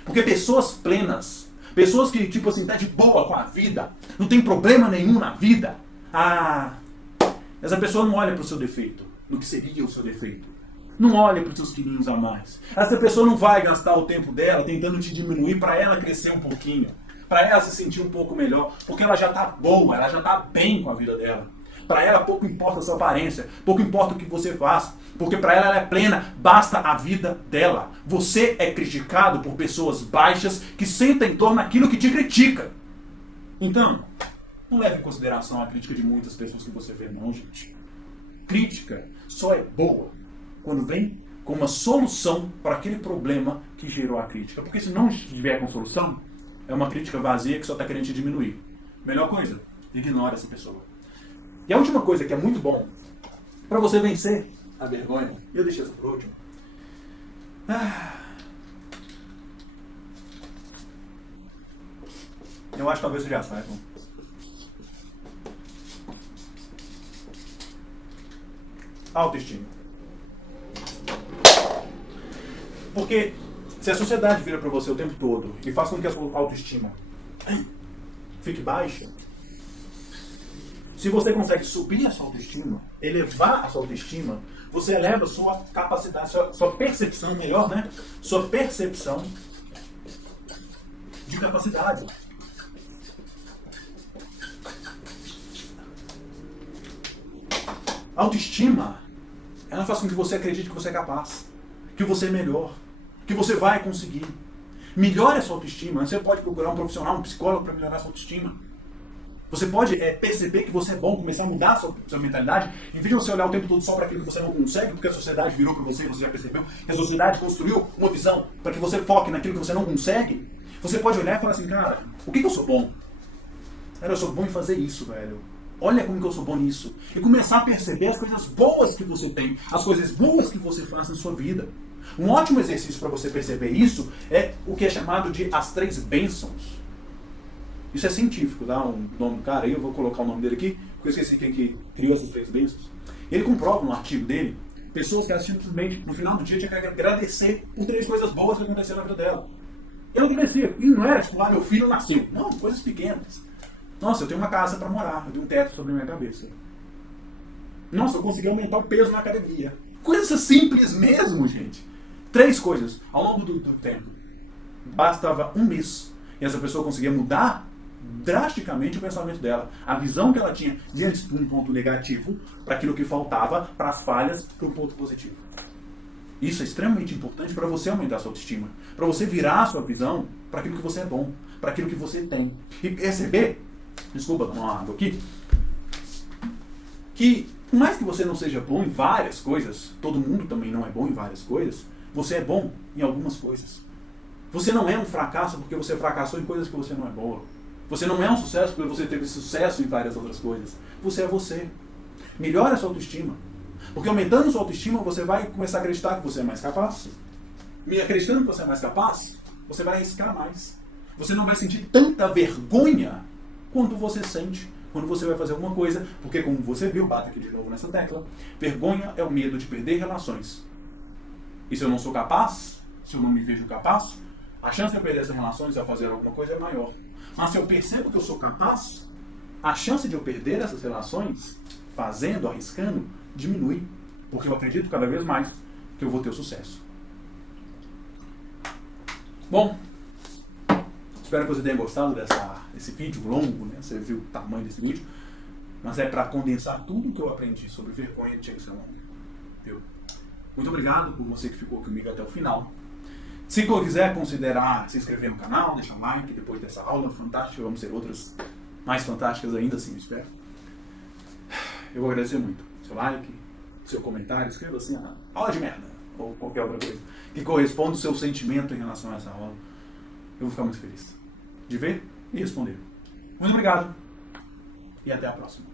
Porque pessoas plenas, Pessoas que, tipo assim, tá de boa com a vida, não tem problema nenhum na vida. Essa pessoa não olha pro seu defeito, no que seria o seu defeito. Não olha pros seus quilinhos a mais. Essa pessoa não vai gastar o tempo dela tentando te diminuir para ela crescer um pouquinho, para ela se sentir um pouco melhor, porque ela já tá boa, ela já tá bem com a vida dela. Para ela pouco importa a sua aparência, pouco importa o que você faz, porque para ela é plena, basta a vida dela. Você é criticado por pessoas baixas que sentem em torno daquilo que te critica. Então, não leve em consideração a crítica de muitas pessoas que você vê, não, gente. Crítica só é boa quando vem com uma solução para aquele problema que gerou a crítica. Porque se não tiver com solução, é uma crítica vazia que só está querendo te diminuir. Melhor coisa, ignora essa pessoa. E a última coisa que é muito bom para você vencer a vergonha, e eu deixei essa por último. Eu acho que talvez você já saiba. Autoestima. Porque se a sociedade vira para você o tempo todo e faz com que a sua autoestima fique baixa, se você consegue subir a sua autoestima, elevar a sua autoestima, você eleva a sua capacidade, sua percepção, melhor, né? Sua percepção de capacidade. A autoestima, ela faz com que você acredite que você é capaz, que você é melhor, que você vai conseguir. Melhore a sua autoestima. Você pode procurar um profissional, um psicólogo para melhorar a sua autoestima. Você pode perceber que você é bom, começar a mudar a sua mentalidade, em vez de você olhar o tempo todo só para aquilo que você não consegue, porque a sociedade virou para você e você já percebeu que a sociedade construiu uma visão para que você foque naquilo que você não consegue. Você pode olhar e falar assim, cara, o que eu sou bom? Cara, eu sou bom em fazer isso, velho. Olha como que eu sou bom nisso. E começar a perceber as coisas boas que você tem, as coisas boas que você faz na sua vida. Um ótimo exercício para você perceber isso é o que é chamado de as 3 bênçãos. Isso é científico, dá um nome do cara aí, eu vou colocar o nome dele aqui, porque eu esqueci quem que criou essas 3 bênçãos. Ele comprova no artigo dele, pessoas que simplesmente no final do dia tinha que agradecer por 3 coisas boas que aconteceram na vida dela. Eu agradecia, e não era tipo, meu filho nasceu. Não, coisas pequenas. Nossa, eu tenho uma casa para morar, eu tenho um teto sobre a minha cabeça. Nossa, eu consegui aumentar o peso na academia. Coisas simples mesmo, gente. 3 coisas ao longo do tempo. Bastava um mês e essa pessoa conseguia mudar drasticamente o pensamento dela. A visão que ela tinha diante de um ponto negativo para aquilo que faltava, para as falhas, para um ponto positivo. Isso é extremamente importante para você aumentar a sua autoestima. Para você virar a sua visão para aquilo que você é bom, para aquilo que você tem. E perceber, desculpa, tomar uma água aqui, que por mais que você não seja bom em várias coisas, todo mundo também não é bom em várias coisas, você é bom em algumas coisas. Você não é um fracasso porque você fracassou em coisas que você não é boa. Você não é um sucesso porque você teve sucesso em várias outras coisas. Você é você. Melhore a sua autoestima. Porque aumentando a sua autoestima, você vai começar a acreditar que você é mais capaz. E acreditando que você é mais capaz, você vai arriscar mais. Você não vai sentir tanta vergonha quanto você sente quando você vai fazer alguma coisa. Porque como você viu, bata aqui de novo nessa tecla, vergonha é o medo de perder relações. E se eu não sou capaz, se eu não me vejo capaz, a chance de eu perder essas relações ao fazer alguma coisa é maior. Mas se eu percebo que eu sou capaz, a chance de eu perder essas relações, fazendo, arriscando, diminui. Porque eu acredito cada vez mais que eu vou ter sucesso. Bom, espero que você tenha gostado desse vídeo longo, né? Você viu o tamanho desse vídeo. Mas é para condensar tudo que eu aprendi sobre vergonha de ser longo. Viu? Muito obrigado por você que ficou comigo até o final. Se quiser considerar se inscrever no canal, deixa um like depois dessa aula fantástica. Vamos ter outras mais fantásticas ainda, assim, eu espero. Eu vou agradecer muito. Seu like, seu comentário, escreva assim, aula de merda, ou qualquer outra coisa, que corresponda ao seu sentimento em relação a essa aula. Eu vou ficar muito feliz de ver e responder. Muito obrigado e até a próxima.